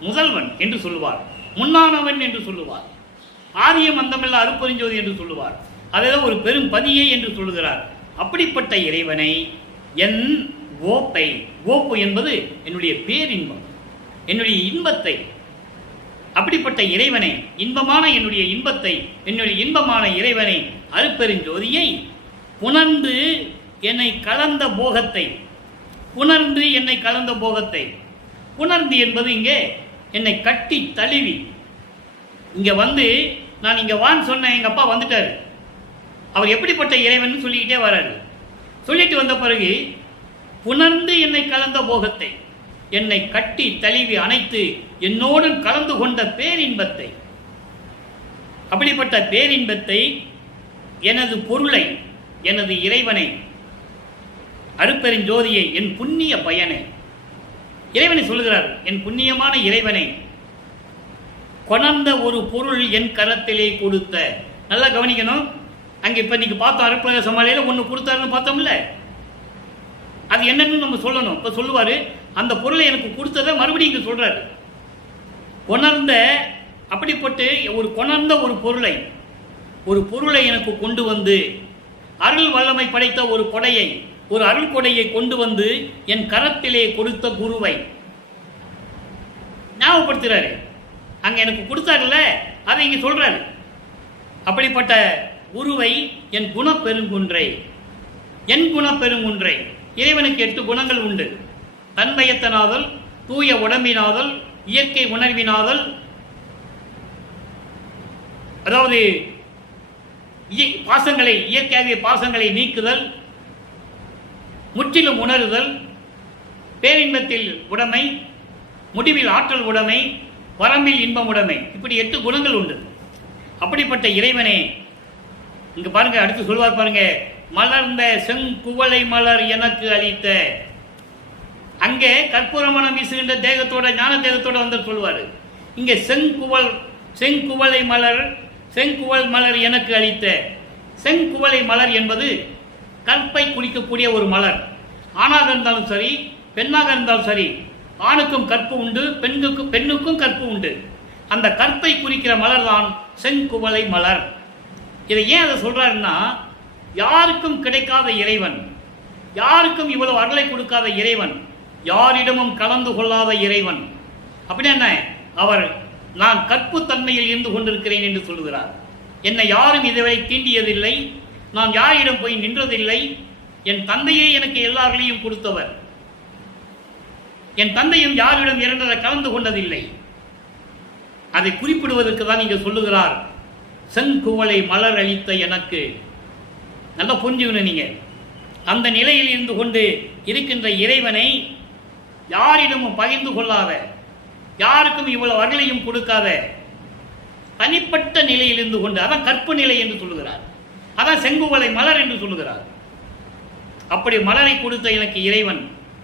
முதல்வன் என்று சொல்லுவார், முன்னானவன் என்று சொல்லுவார், ஆதியம் அந்தமில்ல அருப்பெருஞ்சோதி என்று சொல்லுவார், அதாவது ஒரு பெரும் பதியை என்று சொல்லுகிறார். அப்படிப்பட்ட இறைவனை என் ஓப்பை, ஓப்பு என்பது என்னுடைய பேரின்பம், என்னுடைய இன்பத்தை, அப்படிப்பட்ட இறைவனை, இன்பமான என்னுடைய இன்பத்தை, என்னுடைய இன்பமான இறைவனை, அருப்பெருஞ்சோதியை புணர்ந்து என்னை கலந்த போகத்தை, புணர்ந்து என்னை கலந்த போகத்தை, புணர்ந்து என்பது இங்கே என்னை கட்டி தழுவி, இங்கே வந்து நான் இங்கே வான்னு சொன்னேன், எங்கள் அப்பா வந்துட்டார், அவர் எப்படிப்பட்ட இறைவன் சொல்லிக்கிட்டே வராரு. சொல்லிட்டு வந்த பிறகு புணர்ந்து என்னை கலந்த போகத்தை, என்னை கட்டி தழுவி அணைத்து என்னோடு கலந்து கொண்ட பேரின்பத்தை, அப்படிப்பட்ட பேரின்பத்தை, எனது பொருளை, எனது இறைவனை, அருப்பெருஞ்சோதியை, என் புண்ணிய பயனை, இறைவனை சொல்லுகிறார், என் புண்ணியமான இறைவனை கொணர்ந்த ஒரு பொருள் என் கரத்திலே கொடுத்த. நல்லா கவனிக்கணும். அங்கே இப்போ இன்னைக்கு பார்த்தோம், அருட்பெருஞ்சோதி சமாளியில் ஒன்று கொடுத்தாருன்னு பார்த்தோம்ல, அது என்னன்னு நம்ம சொல்லணும். இப்போ சொல்லுவார், அந்த பொருளை எனக்கு கொடுத்ததை மறுபடியும் இங்கே சொல்கிறாரு. கொணர்ந்த, அப்படிப்பட்டு ஒரு கொணர்ந்த ஒரு பொருளை எனக்கு கொண்டு வந்து, அருள் வல்லமை படைத்த ஒரு கொடையை, ஒரு அருள் கொடையை கொண்டு வந்து என் கரத்திலே கொடுத்த குருவை ஞாபகப்படுத்துகிறாரு. அங்கே எனக்கு கொடுத்தாருல்ல, அதை இங்கே சொல்கிறாரு. அப்படிப்பட்ட குருவை என் குணப்பெருங்குன்றை, என் குணப்பெருங்குன்றை. இறைவனுக்கு 8 குணங்கள் உண்டு. தன்மயத்தனாதல், தூய உடம்பினாதல், இயற்கை உணர்வினாதல், அதாவது பாசங்களை, இயற்கையாகிய பாசங்களை நீக்குதல், முற்றிலும் உணருதல், பேரின்பத்தில் உடைமை, முடிவில் ஆற்றல் உடைமை, வரம்பில் இன்பம் உடைமை. இப்படி 8 குணங்கள் உண்டு. அப்படிப்பட்ட இறைவனே, இங்க பாருங்க, அடுத்து சொல்வார் பாருங்க, மலர்ந்த செங்குவளை மலர் எனக்கு அளித்த. அங்கே கற்பூரமனம் வீசுகின்ற தேகத்தோட, ஞான தேகத்தோட வந்து சொல்வார். இங்கே செங்குவளை மலர், செங்குவல் மலர் எனக்கு அளித்த. செங்குவளை மலர் என்பது கற்பை குறிக்கக்கூடிய ஒரு மலர். ஆணாக இருந்தாலும் சரி, பெண்ணாக இருந்தாலும் சரி, ஆணுக்கும் கற்பு உண்டு, பெண்ணுக்கும் கற்பு உண்டு. அந்த கற்பை குறிக்கிற மலர் தான் செங்குவளை மலர். இதை ஏன் அதை சொல்றாருன்னா, யாருக்கும் கிடைக்காத இறைவன், யாருக்கும் இவ்வளவு அருளை கொடுக்காத இறைவன், யாரிடமும் கலந்து கொள்ளாத இறைவன். அப்படின்னா என்ன? அவர் நான் கற்பு தன்மையில் இருந்து கொண்டிருக்கிறேன் என்று சொல்லுகிறார். என்னை யாரும் இதுவரை தீண்டியதில்லை, நான் யாரிடம் போய் நின்றதில்லை. என் தந்தையே எனக்கு எல்லார்களையும் கொடுத்தவர். என் தந்தையும் யாரிடம் இரண்டரை கலந்து கொண்டதில்லை. அதை குறிப்பிடுவதற்கு தான் இங்கே சொல்லுகிறார், செங்குவளை மலர் அளித்த எனக்கு. நல்லா புரிஞ்சுக்கணும் நீங்க. அந்த நிலையில் இருந்து கொண்டு இருக்கின்ற இறைவனை யாரிடமும் பகிர்ந்து கொள்ளாத, யாருக்கும் இவ்வளவு அருளையும் கொடுக்காத தனிப்பட்ட நிலையில் இருந்து கொண்டு, அதான் கற்பு நிலை என்று சொல்லுகிறார், அதான் செங்குவளை மலர் என்று சொல்லுகிறார். அப்படி மலரை கொடுத்த எனக்கு இறைவன்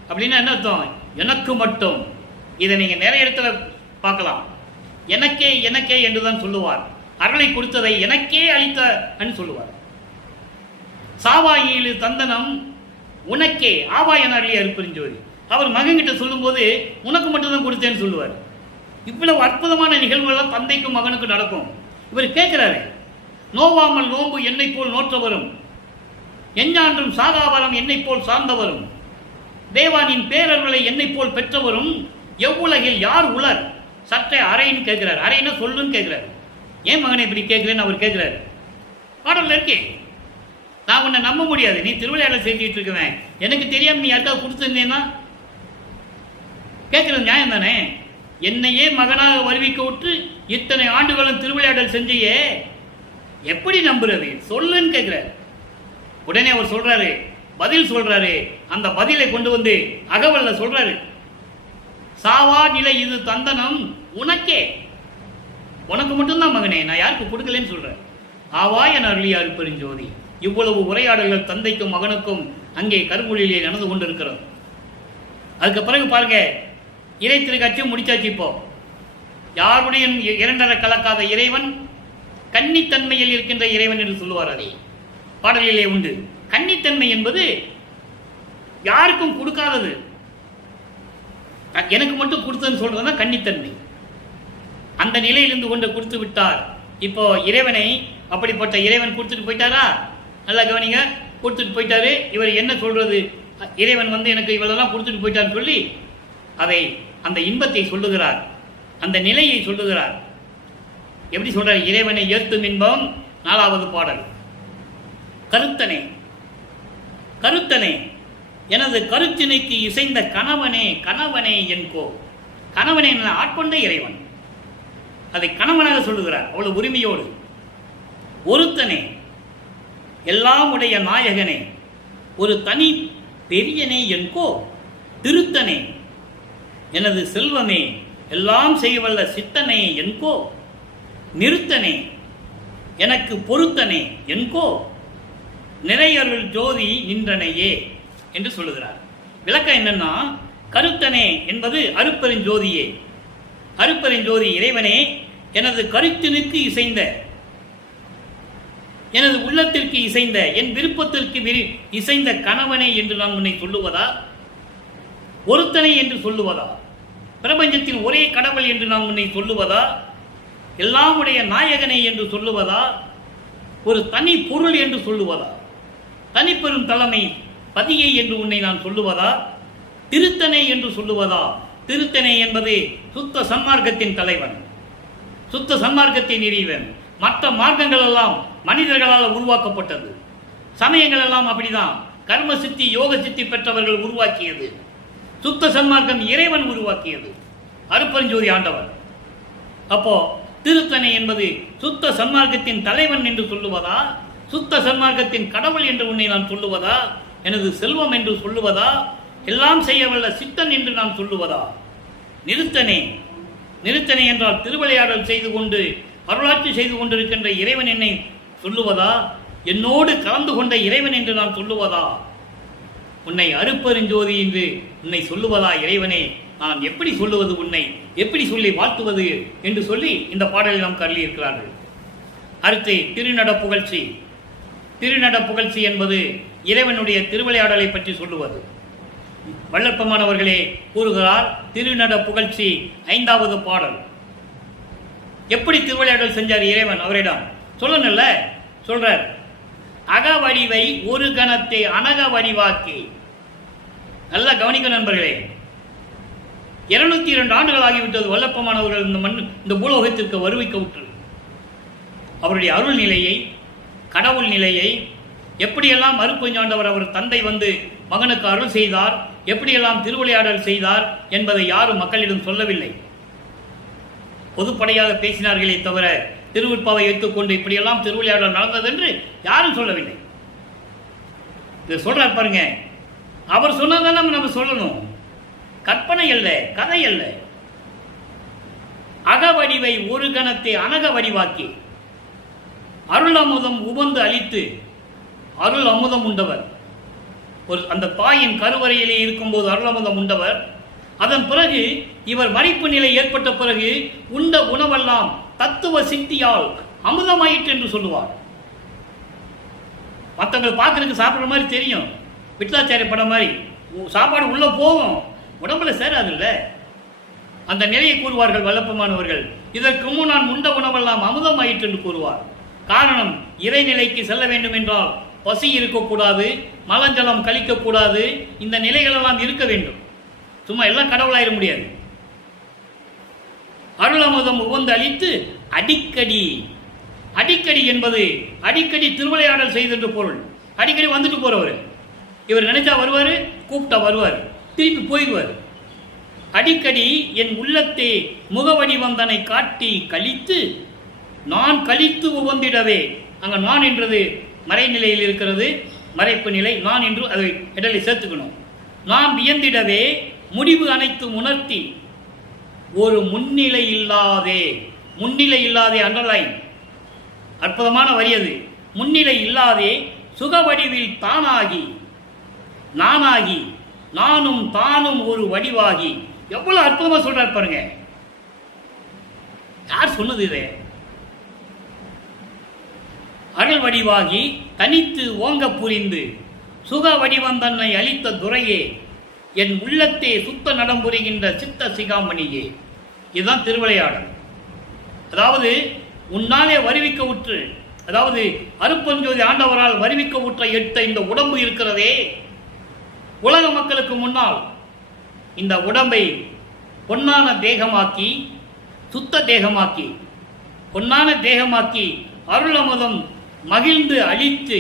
அப்படின்னா என்ன அர்த்தம்? எனக்கு மட்டும். இதை நீங்க நிறைய இடத்துல பார்க்கலாம். எனக்கே எனக்கே என்றுதான் சொல்லுவார். அருளை கொடுத்ததை எனக்கே அளித்த சொல்லுவார். சாவாயிலு தந்தனம் உனக்கே ஆவாயன் அருளி அருப்பெருஞ்சோதி. அவர் மகன்கிட்ட சொல்லும் போது உனக்கு மட்டும்தான் கொடுத்தேன்னு சொல்லுவார். இவ்வளவு அற்புதமான நிகழ்வுகள் தந்தைக்கும் மகனுக்கும் நடக்கும். இவர் கேட்கிறாரு, நோவாமல் நோம்பு என்னை போல் நோற்றவரும், எஞ்ஞான்றும் சாகாவரம் என்னை போல் சார்ந்தவரும், தேவானின் பேரர்களை என்னை போல் பெற்றவரும், எவ்வுலகில் யார் உலர் சற்றே அறைன்னு கேட்கிறார். அறைன்னா சொல்லுன்னு கேட்கிறார். ஏன் மகனை இப்படி கேட்கிறேன்னு அவர் கேட்கிறார். பாடல்ல இருக்கே, நான் உன்னை நம்ப முடியாது, நீ திருவிளையாடல் செஞ்சுட்டு இருக்குவேன், எனக்கு தெரியாம நீ யாருக்காவது கொடுத்துருந்தேன்னா கேட்கறது நியாயம் தானே? என்னையே மகனாக வருவிக்க விட்டு இத்தனை ஆண்டுகளும் திருவிளையாடல் செஞ்சையே எப்படி நம்புறது? சொல்லுன்னு கேட்கிறார். உடனே அவர் சொல்றாரு, பதில் சொல்றாரு. அந்த பதிலை கொண்டு வந்து அகவல்ல சொல்றாரு, சாவா நிலை இது தந்தனம் உனக்கே, உனக்கு மட்டும்தான் மகனே, நான் யாருக்கு கொடுக்கலன்னு சொல்றேன். ஆவா என அருளி அருப்பெருஞ்சோதி. இவ்வளவு உரையாடல்கள் தந்தைக்கும் மகனுக்கும் அங்கே கருமொழியிலே நடந்து கொண்டிருக்கிறது. அதுக்கு பிறகு பாருங்க, இறை திருக்காட்சி முடிச்சாச்சு. இப்போ யாருடைய இரண்டர கலக்காத இறைவன் கன்னித்தன்மையில் இருக்கின்ற இறைவன் என்று சொல்லுவார். அதை பாடலிலே உண்டு. கன்னித்தன்மை என்பது யாருக்கும் கொடுக்காதது, எனக்கு மட்டும் கொடுத்ததுன்னு சொல்றதுதான் கன்னித்தன்மை. அந்த நிலையிலிருந்து கொண்டு கொடுத்து விட்டார். இப்போ இறைவனை அப்படிப்பட்ட இறைவன் கொடுத்துட்டு போயிட்டாரா? நல்லா கவனிங்க. கொடுத்துட்டு போயிட்டாரு. இவர் என்ன சொல்றது? இறைவன் எனக்கு இவ்வளவுதான் கொடுத்துட்டு போயிட்டான்னு சொல்லி அதை அந்த இன்பத்தை சொல்லுகிறார், அந்த நிலையை சொல்லுகிறார். எப்படி சொல்றார்? இறைவனை ஏத்தும் இன்பம். 4வது பாடல். கருத்தனே கருத்தனே எனது கருத்தினைக்கு இசைந்த கணவனே கணவனே என்கோ. கணவனே ஆட்கொண்ட இறைவன், அதை கணவனாக சொல்லுகிறார் அவ்வளவு உரிமையோடு. ஒருத்தனே எல்லாம் உடைய நாயகனே, ஒரு தனி பெரியனே என்கோ. திருத்தனே எனது செல்வமே, எல்லாம் செய்யவல்ல சித்தனே என்கோ. நிறுத்தனே எனக்கு பொருத்தனே என்கோ. நிறையருள் ஜோதி நின்றனையே என்று சொல்லுகிறார். விளக்கம் என்னன்னா, கருத்தனே என்பது அருப்பெருஞ்சோதியே. அருப்பெருஞ்சோதி இறைவனே, எனது கருத்தினுக்கு இசைந்த, எனது உள்ளத்திற்கு இசைந்த, என் விருப்பத்திற்கு இசைந்த கணவனே என்று நான் உன்னை சொல்லுவதா? ஒருத்தனை என்று சொல்லுவதா? பிரபஞ்சத்தின் ஒரே கடவுள் என்று நான் உன்னை சொல்லுவதா? எல்லாம் உடைய நாயகனை என்று சொல்லுவதா? ஒரு தனி பொருள் என்று சொல்லுவதா? தனிப்பெரும் தலைமை பதியை என்று உன்னை நான் சொல்லுவதா? திருத்தனை என்று சொல்லுவதா? திருத்தனை என்பது சுத்த சன்மார்க்கத்தின் தலைவன், சுத்த சன்மார்க்கத்தின் இறைவன். மற்ற மார்க்கங்கள் எல்லாம் மனிதர்களால் உருவாக்கப்பட்டது. சமயங்கள் எல்லாம் அப்படிதான் கர்ம சித்தி யோக சித்தி பெற்றவர்கள் உருவாக்கியது. சுத்த சன்மார்க்கம் இறைவன் உருவாக்கியது, அருப்பெருஞ்சோதி ஆண்டவர். அப்போ திருத்தனை என்பது சுத்த சன்மார்க்கத்தின் தலைவன் என்று சொல்லுவதா? சுத்த சன்மார்க்கத்தின் கடவுள் என்று உன்னை நான் சொல்லுவதா? எனது செல்வம் என்று சொல்லுவதா? எல்லாம் செய்யவல்ல சித்தன் என்று நான் சொல்லுவதா? நிறுத்தனே, நிறுத்தனை என்றால் திருவிளையாடல் செய்து கொண்டு அருளாட்சி செய்து கொண்டிருக்கின்ற இறைவன் என்னை சொல்லுவதா? என்னோடு கலந்து கொண்ட இறைவன் என்று நான் சொல்லுவதா? உன்னை அருப்பெருஞ்சோதி என்று உன்னை சொல்லுவதா? இறைவனே, நான் எப்படி சொல்லுவது? உன்னை எப்படி சொல்லி வாழ்த்துவது என்று சொல்லி இந்த பாடலில் நாம் கருளி இருக்கிறார்கள். அடுத்து திருநட புகழ்ச்சி. திருநட புகழ்ச்சி என்பது இறைவனுடைய திருவிளையாடலை பற்றி சொல்லுவது. வள்ளற்பமானவர்களே கூறுகிறார், திருநட புகழ்ச்சி 5வது பாடல். எப்படி திருவிளையாடல் செஞ்சார் இறைவன் அவரிடம் சொல்லணும்ல, சொல்றார். அகவடிவை ஒரு கணத்தை அனக வடிவாக்கி. நல்லா கவனிக்க நண்பர்களே, 202 ஆண்டுகள் ஆகிவிட்டது வல்லப்பமானவர்கள் இந்த பூலோகத்திற்கு வருவிக்க விட்டு. அவருடைய அருள் நிலையை, கடவுள் நிலையை, எப்படியெல்லாம் மறுப்புஞ்சாண்டவர் அவர் தந்தை மகனுக்கு அருள் செய்தார், எப்படியெல்லாம் திருவிளையாடல் செய்தார் என்பதை யாரும் மக்களிடம் சொல்லவில்லை. பொதுப்படையாக பேசினார்களே தவிர திருவிற்பாவை எடுத்துக்கொண்டு இப்படியெல்லாம் திருவிளையாடல் நடந்தது என்று யாரும் சொல்லவில்லை. இது சொல்றார் பாருங்க, அவர் சொன்னதெல்லாம் நம்ம சொல்லணும். கற்பனை அல்ல, கதை அல்ல. அகவடிவை ஒரு கணத்தை அனக வடிவாக்கி அருள் அமுதம் உவந்து அளித்து, அருள் அமுதம் உண்டவர். அந்த தாயின் கருவறையிலே இருக்கும்போது அருள் அமுதம் உண்டவர். அதன் பிறகு இவர் மறிப்பு நிலை ஏற்பட்ட பிறகு உண்ட உணவெல்லாம் தத்துவ சித்தியால் அமுதமாயிற்று என்று சொல்லுவார். மற்றவங்க பார்க்கறதுக்கு சாப்பிட்ற மாதிரி தெரியும், விட்லாச்சாரிய படம் மாதிரி சாப்பாடு உள்ள போகும், உடம்புல சேராது இல்ல. அந்த நிலையை கூறுவார்கள் வல்லப்பமானவர்கள். இதற்கு முன் நான் உண்ட உணவெல்லாம் அமுதமாயிற்று என்று கூறுவார். காரணம், இறைநிலைக்கு செல்ல வேண்டும் என்றால் பசி இருக்கக்கூடாது, மலஞ்சலம் கழிக்கக்கூடாது, இந்த நிலைகளெல்லாம் இருக்க வேண்டும். சும்மா எல்லாம் கடவுளாயிட முடியாது. அருள் அமுதம் உவந்து அளித்து அடிக்கடி, அடிக்கடி என்பது அடிக்கடி திருவிளையாடல் செய்தென்று பொருள். அடிக்கடி வந்துட்டு போறவர். இவர் நினைச்சா வருவார், கூப்பிட்டா வருவார், திருப்பி போயிடுவார். அடிக்கடி என் உள்ளத்தே முகவடிவம் தன்னை காட்டி கழித்து நான் கழித்து உவந்திடவே. அங்க நான் என்றது மறைநிலையில் இருக்கிறது, மறைப்பு நிலை. நான் என்று அதை இடலை சேர்த்துக்கணும். நான் வியந்திடவே முடிவு அனைத்தும் உணர்த்தி ஒரு முன்னிலை இல்லாதே. முன்னிலை இல்லாதே அண்டர்லைன், அற்புதமான வரி அது. முன்னிலை இல்லாதே சுகவடிவில் தானாகி நானாகி நானும் தானும் ஒரு வடிவாகி. எவ்வளவு அற்புதமா சொல்றாரு பாருங்க. யார் சொன்னது இதை? அருள் வடிவாகி தனித்து ஓங்க புரிந்து சுக வடிவம் தன்னை அளித்த துரையே, என் உள்ளத்தே சுத்த நடம்புரிகின்ற சித்த சிகாமணியே. இதுதான் திருவிளையாடல். அதாவது உன்னாலே வருவிக்க உற்று, அதாவது அருப்பஞ்சோதி ஆண்டவரால் வருவிக்க உற்ற எட்ட இந்த உடம்பு இருக்கிறதே, உலக மக்களுக்கு முன்னால் இந்த உடம்பை பொன்னான தேகமாக்கி, சுத்த தேகமாக்கி, பொன்னான தேகமாக்கி அருளமுதம் மகிழ்ந்து அழித்து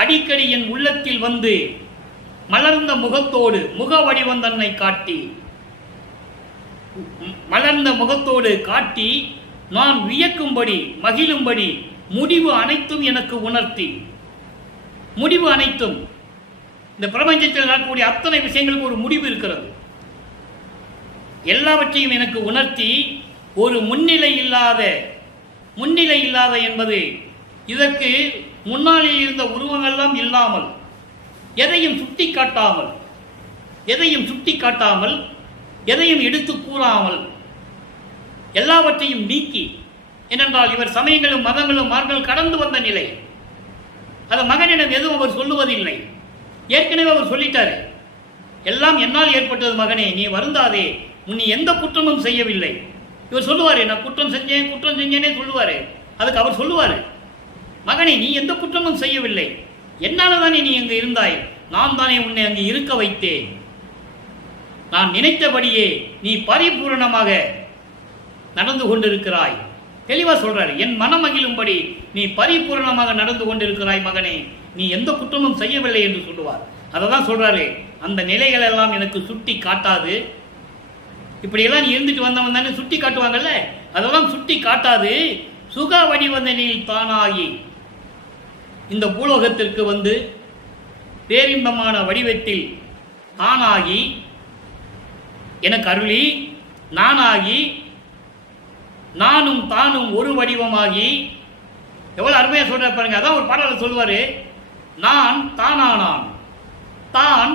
அடிக்கடி என் உள்ளத்தில் வந்து மலர்ந்த முகத்தோடு முக வடிவம் தன்னை காட்டி, மலர்ந்த முகத்தோடு காட்டி நான் வியக்கும்படி மகிழும்படி முடிவு அனைத்தும் எனக்கு உணர்த்தி, முடிவு அனைத்தும் இந்த பிரபஞ்சத்தில் நடக்கக்கூடிய அத்தனை விஷயங்களுக்கு ஒரு முடிவு இருக்கிறது. எல்லாவற்றையும் எனக்கு உணர்த்தி ஒரு முன்னிலை இல்லாத என்பது இதற்கு முன்னாலே இருந்த உருவங்கள்லாம் இல்லாமல், எதையும் சுட்டி காட்டாமல், எதையும் எடுத்து கூறாமல், எல்லாவற்றையும் நீக்கி, ஏனென்றால் இவர் சமயங்களும் மதங்களும் மார்கள் கடந்து வந்த நிலை. அது மகனிடம் எதுவும் அவர் சொல்லுவதில்லை. ஏற்கனவே அவர் சொல்லிட்டாரு, எல்லாம் என்னால் ஏற்பட்டது மகனே, நீ வருந்தாதே, நீ எந்த குற்றமும் செய்யவில்லை. இவர் சொல்லுவாரு, நான் குற்றம் செஞ்சேனே சொல்லுவாரு. அதுக்கு அவர் சொல்லுவாரு, மகனே நீ எந்த குற்றமும் செய்யவில்லை, என்னால தானே நீ அங்கு இருந்தாய், நான் தானே உன்னை அங்கு இருக்க வைத்தேன், நான் நினைத்தபடியே நீ பரிபூரணமாக நடந்து கொண்டிருக்கிறாய். தெளிவா சொல்றாரு, என் மனம் மகிழும்படி நீ பரிபூரணமாக நடந்து கொண்டிருக்கிறாய் மகனே, நீ எந்த குற்றமும் செய்யவில்லை என்று சொல்லுவார். அதை தான் சொல்றாரு, அந்த நிலைகள் எல்லாம் எனக்கு சுட்டி காட்டாது. இப்படியெல்லாம் நீ இருந்துட்டு வந்தவன் தானே சுட்டி காட்டுவாங்கல்ல, அதெல்லாம் சுட்டி காட்டாது. சுக வடிவந்தனில் தானாகி இந்த பூலோகத்திற்கு வந்து பேரின்பமான வடிவத்தில் தானாகி எனக்கு அருளி, நானாகி, நானும் தானும் ஒரு வடிவமாகி. எவ்வளவு அருமையா சொல்ற பாருங்க. அதான் ஒரு பாடல சொல்லுவாரு, நான் தானானான், தான்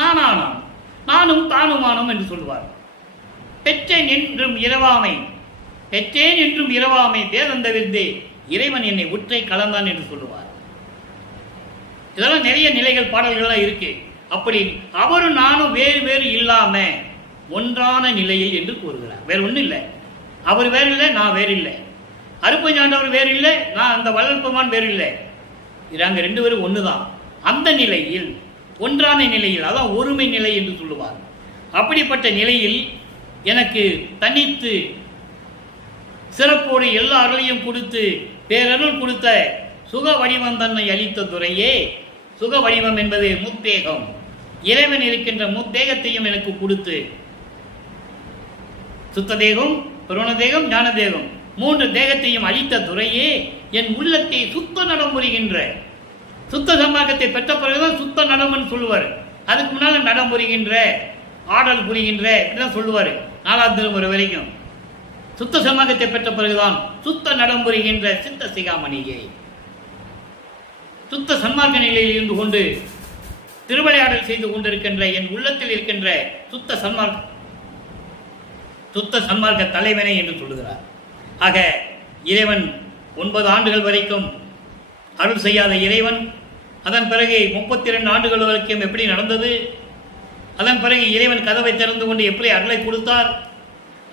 நானானான், நானும் தானுமானோம் என்று சொல்லுவார். பெற்றேன் என்றும் இரவாமை பேதந்த விருந்தே இறைவன் என்னை உற்றை கலந்தான் என்று சொல்லுவார். இதெல்லாம் நிறைய நிலைகள் பாடல்கள்லாம் இருக்கு. அப்படி அவரும் நானும் வேறு வேறு இல்லாம ஒன்றான நிலையில் என்று கூறுகிறார். வேற ஒன்றும் இல்லை, அவர் வேறு இல்லை, நான் வேறு இல்லை, அருப்பஞ்சாண்டவர் வேறு இல்லை, நான் அந்த வளர்ப்பமான் வேறு இல்லை, நாங்கள் ரெண்டு பேரும் ஒண்ணுதான். அந்த நிலையில், ஒன்றான நிலையில், அதான் ஒருமை நிலை என்று சொல்லுவார். அப்படிப்பட்ட நிலையில் எனக்கு தனித்து சிறப்போடு எல்லா அருளையும் கொடுத்து பேரருள் கொடுத்த சுக வடிவம் தன்னை அளித்த துரையே. சுக வடிவம் என்பது முத்தேகம், இறைவன் இருக்கின்ற முத்தேகத்தையும் எனக்கு கொடுத்து, சுத்த தேகம், புரண தேகம், ஞான தேகம், மூன்று தேகத்தையும் அளித்த துரையே, என் உள்ளத்தை சுத்த நடைமுறைகின்ற, சுத்த சம்மார்க்கத்தை பெற்ற பிறகுதான் சுத்த நடமன்னு சொல்லுவார். அதுக்கு முன்னால நடைமுறைகின்ற, ஆடல் புரிகின்ற இப்படிதான் சொல்லுவார். 4ஆம் திருமுறை வரைக்கும் சுத்த சம்மார்க்கத்தை பெற்ற பிறகுதான் சுத்த நடைமுறைகின்ற சித்த சிகாமணியை. சுத்த சன்மார்க்க நிலையில் இருந்து கொண்டு திருவிளையாடல் செய்து கொண்டிருக்கின்ற என் உள்ளத்தில் இருக்கின்ற சுத்த சன்மார்க்க தலைவனை என்று சொல்லுகிறார். ஆக இறைவன் 9 ஆண்டுகள் வரைக்கும் அருள் செய்யாத இறைவன் அதன் பிறகு 32 ஆண்டுகள் வரைக்கும் எப்படி நடந்தது, அதன் பிறகு இறைவன் கதவை திறந்து கொண்டு எப்படி அருளை கொடுத்தார்,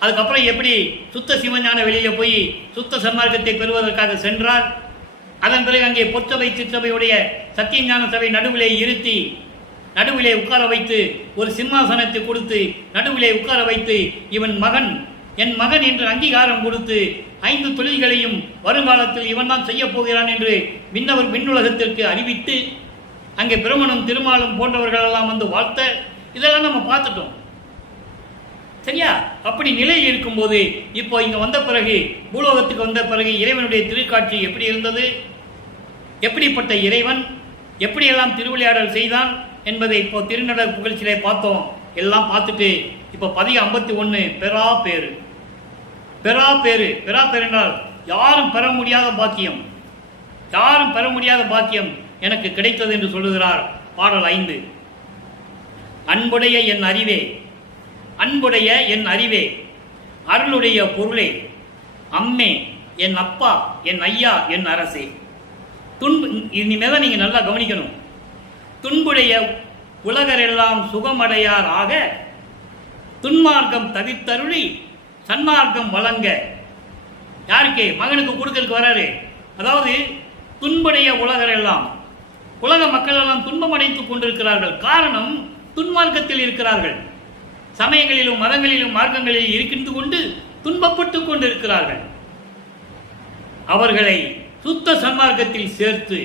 அதுக்கப்புறம் எப்படி சுத்த சிவஞான வெளியில போய் சுத்த சன்மார்க்கத்தை பெறுவதற்காக சென்றார், அதன் பிறகு அங்கே பொற்றவை சிற்றவையுடைய சத்தியஞான சபை நடுவிலே இருத்தி நடுவிலே உட்கார வைத்து ஒரு சிம்மாசனத்தை கொடுத்து நடுவிலே உட்கார வைத்து இவன் மகன், என் மகன் என்று அங்கீகாரம் கொடுத்து 5 தொழில்களையும் வருங்காலத்தில் இவன் தான் செய்ய போகிறான் என்று விண்ணுலகத்திற்கு அறிவித்து அங்கே பிரமணம் திருமாலும் போன்றவர்களெல்லாம் வந்து வாழ்த்த, இதெல்லாம் நம்ம பார்த்துட்டோம். சரியா? அப்படி நிலையில் இருக்கும்போது இப்போ இங்க வந்த பிறகு, பூலோகத்துக்கு வந்த பிறகு இறைவனுடைய திருக்காட்சி எப்படி இருந்தது, எப்படிப்பட்ட இறைவன், எப்படியெல்லாம் திருவிளையாடல் செய்தான் என்பதை இப்போ திருநடர் புகழ்ச்சியிலே பார்த்தோம். எல்லாம் பார்த்துட்டு இப்போ 51 பெறா பேரு என்றால் யாரும் பெற முடியாத பாக்கியம் எனக்கு கிடைத்தது என்று சொல்லுகிறார். பாடல் 5. அன்புடைய என் அறிவே, அருளுடைய பொருளே, அம்மே, என் அப்பா, என் ஐயா, என் அரசே. இனிமேதான் நீங்க நல்லா கவனிக்கணும். துன்புடைய உலகரெல்லாம் சுகமடையார் ஆக துன்மார்க்கம் தவிர்த்தருளி சன்மார்க்கம் வழங்க. யாருக்கு? மகனுக்கு கொடுக்கறதுக்கு வராரு. அதாவது துன்புடைய உலகரெல்லாம், உலக மக்கள் எல்லாம் துன்பம் அடைத்துக் கொண்டிருக்கிறார்கள். காரணம், துன்மார்க்கத்தில் இருக்கிறார்கள். சமயங்களிலும் மதங்களிலும் மார்க்கங்களில் இருக்கின்ற கொண்டு துன்பப்பட்டுக் கொண்டிருக்கிறார்கள். அவர்களை சுத்த சன்மார்க்கத்தில் சேர்த்து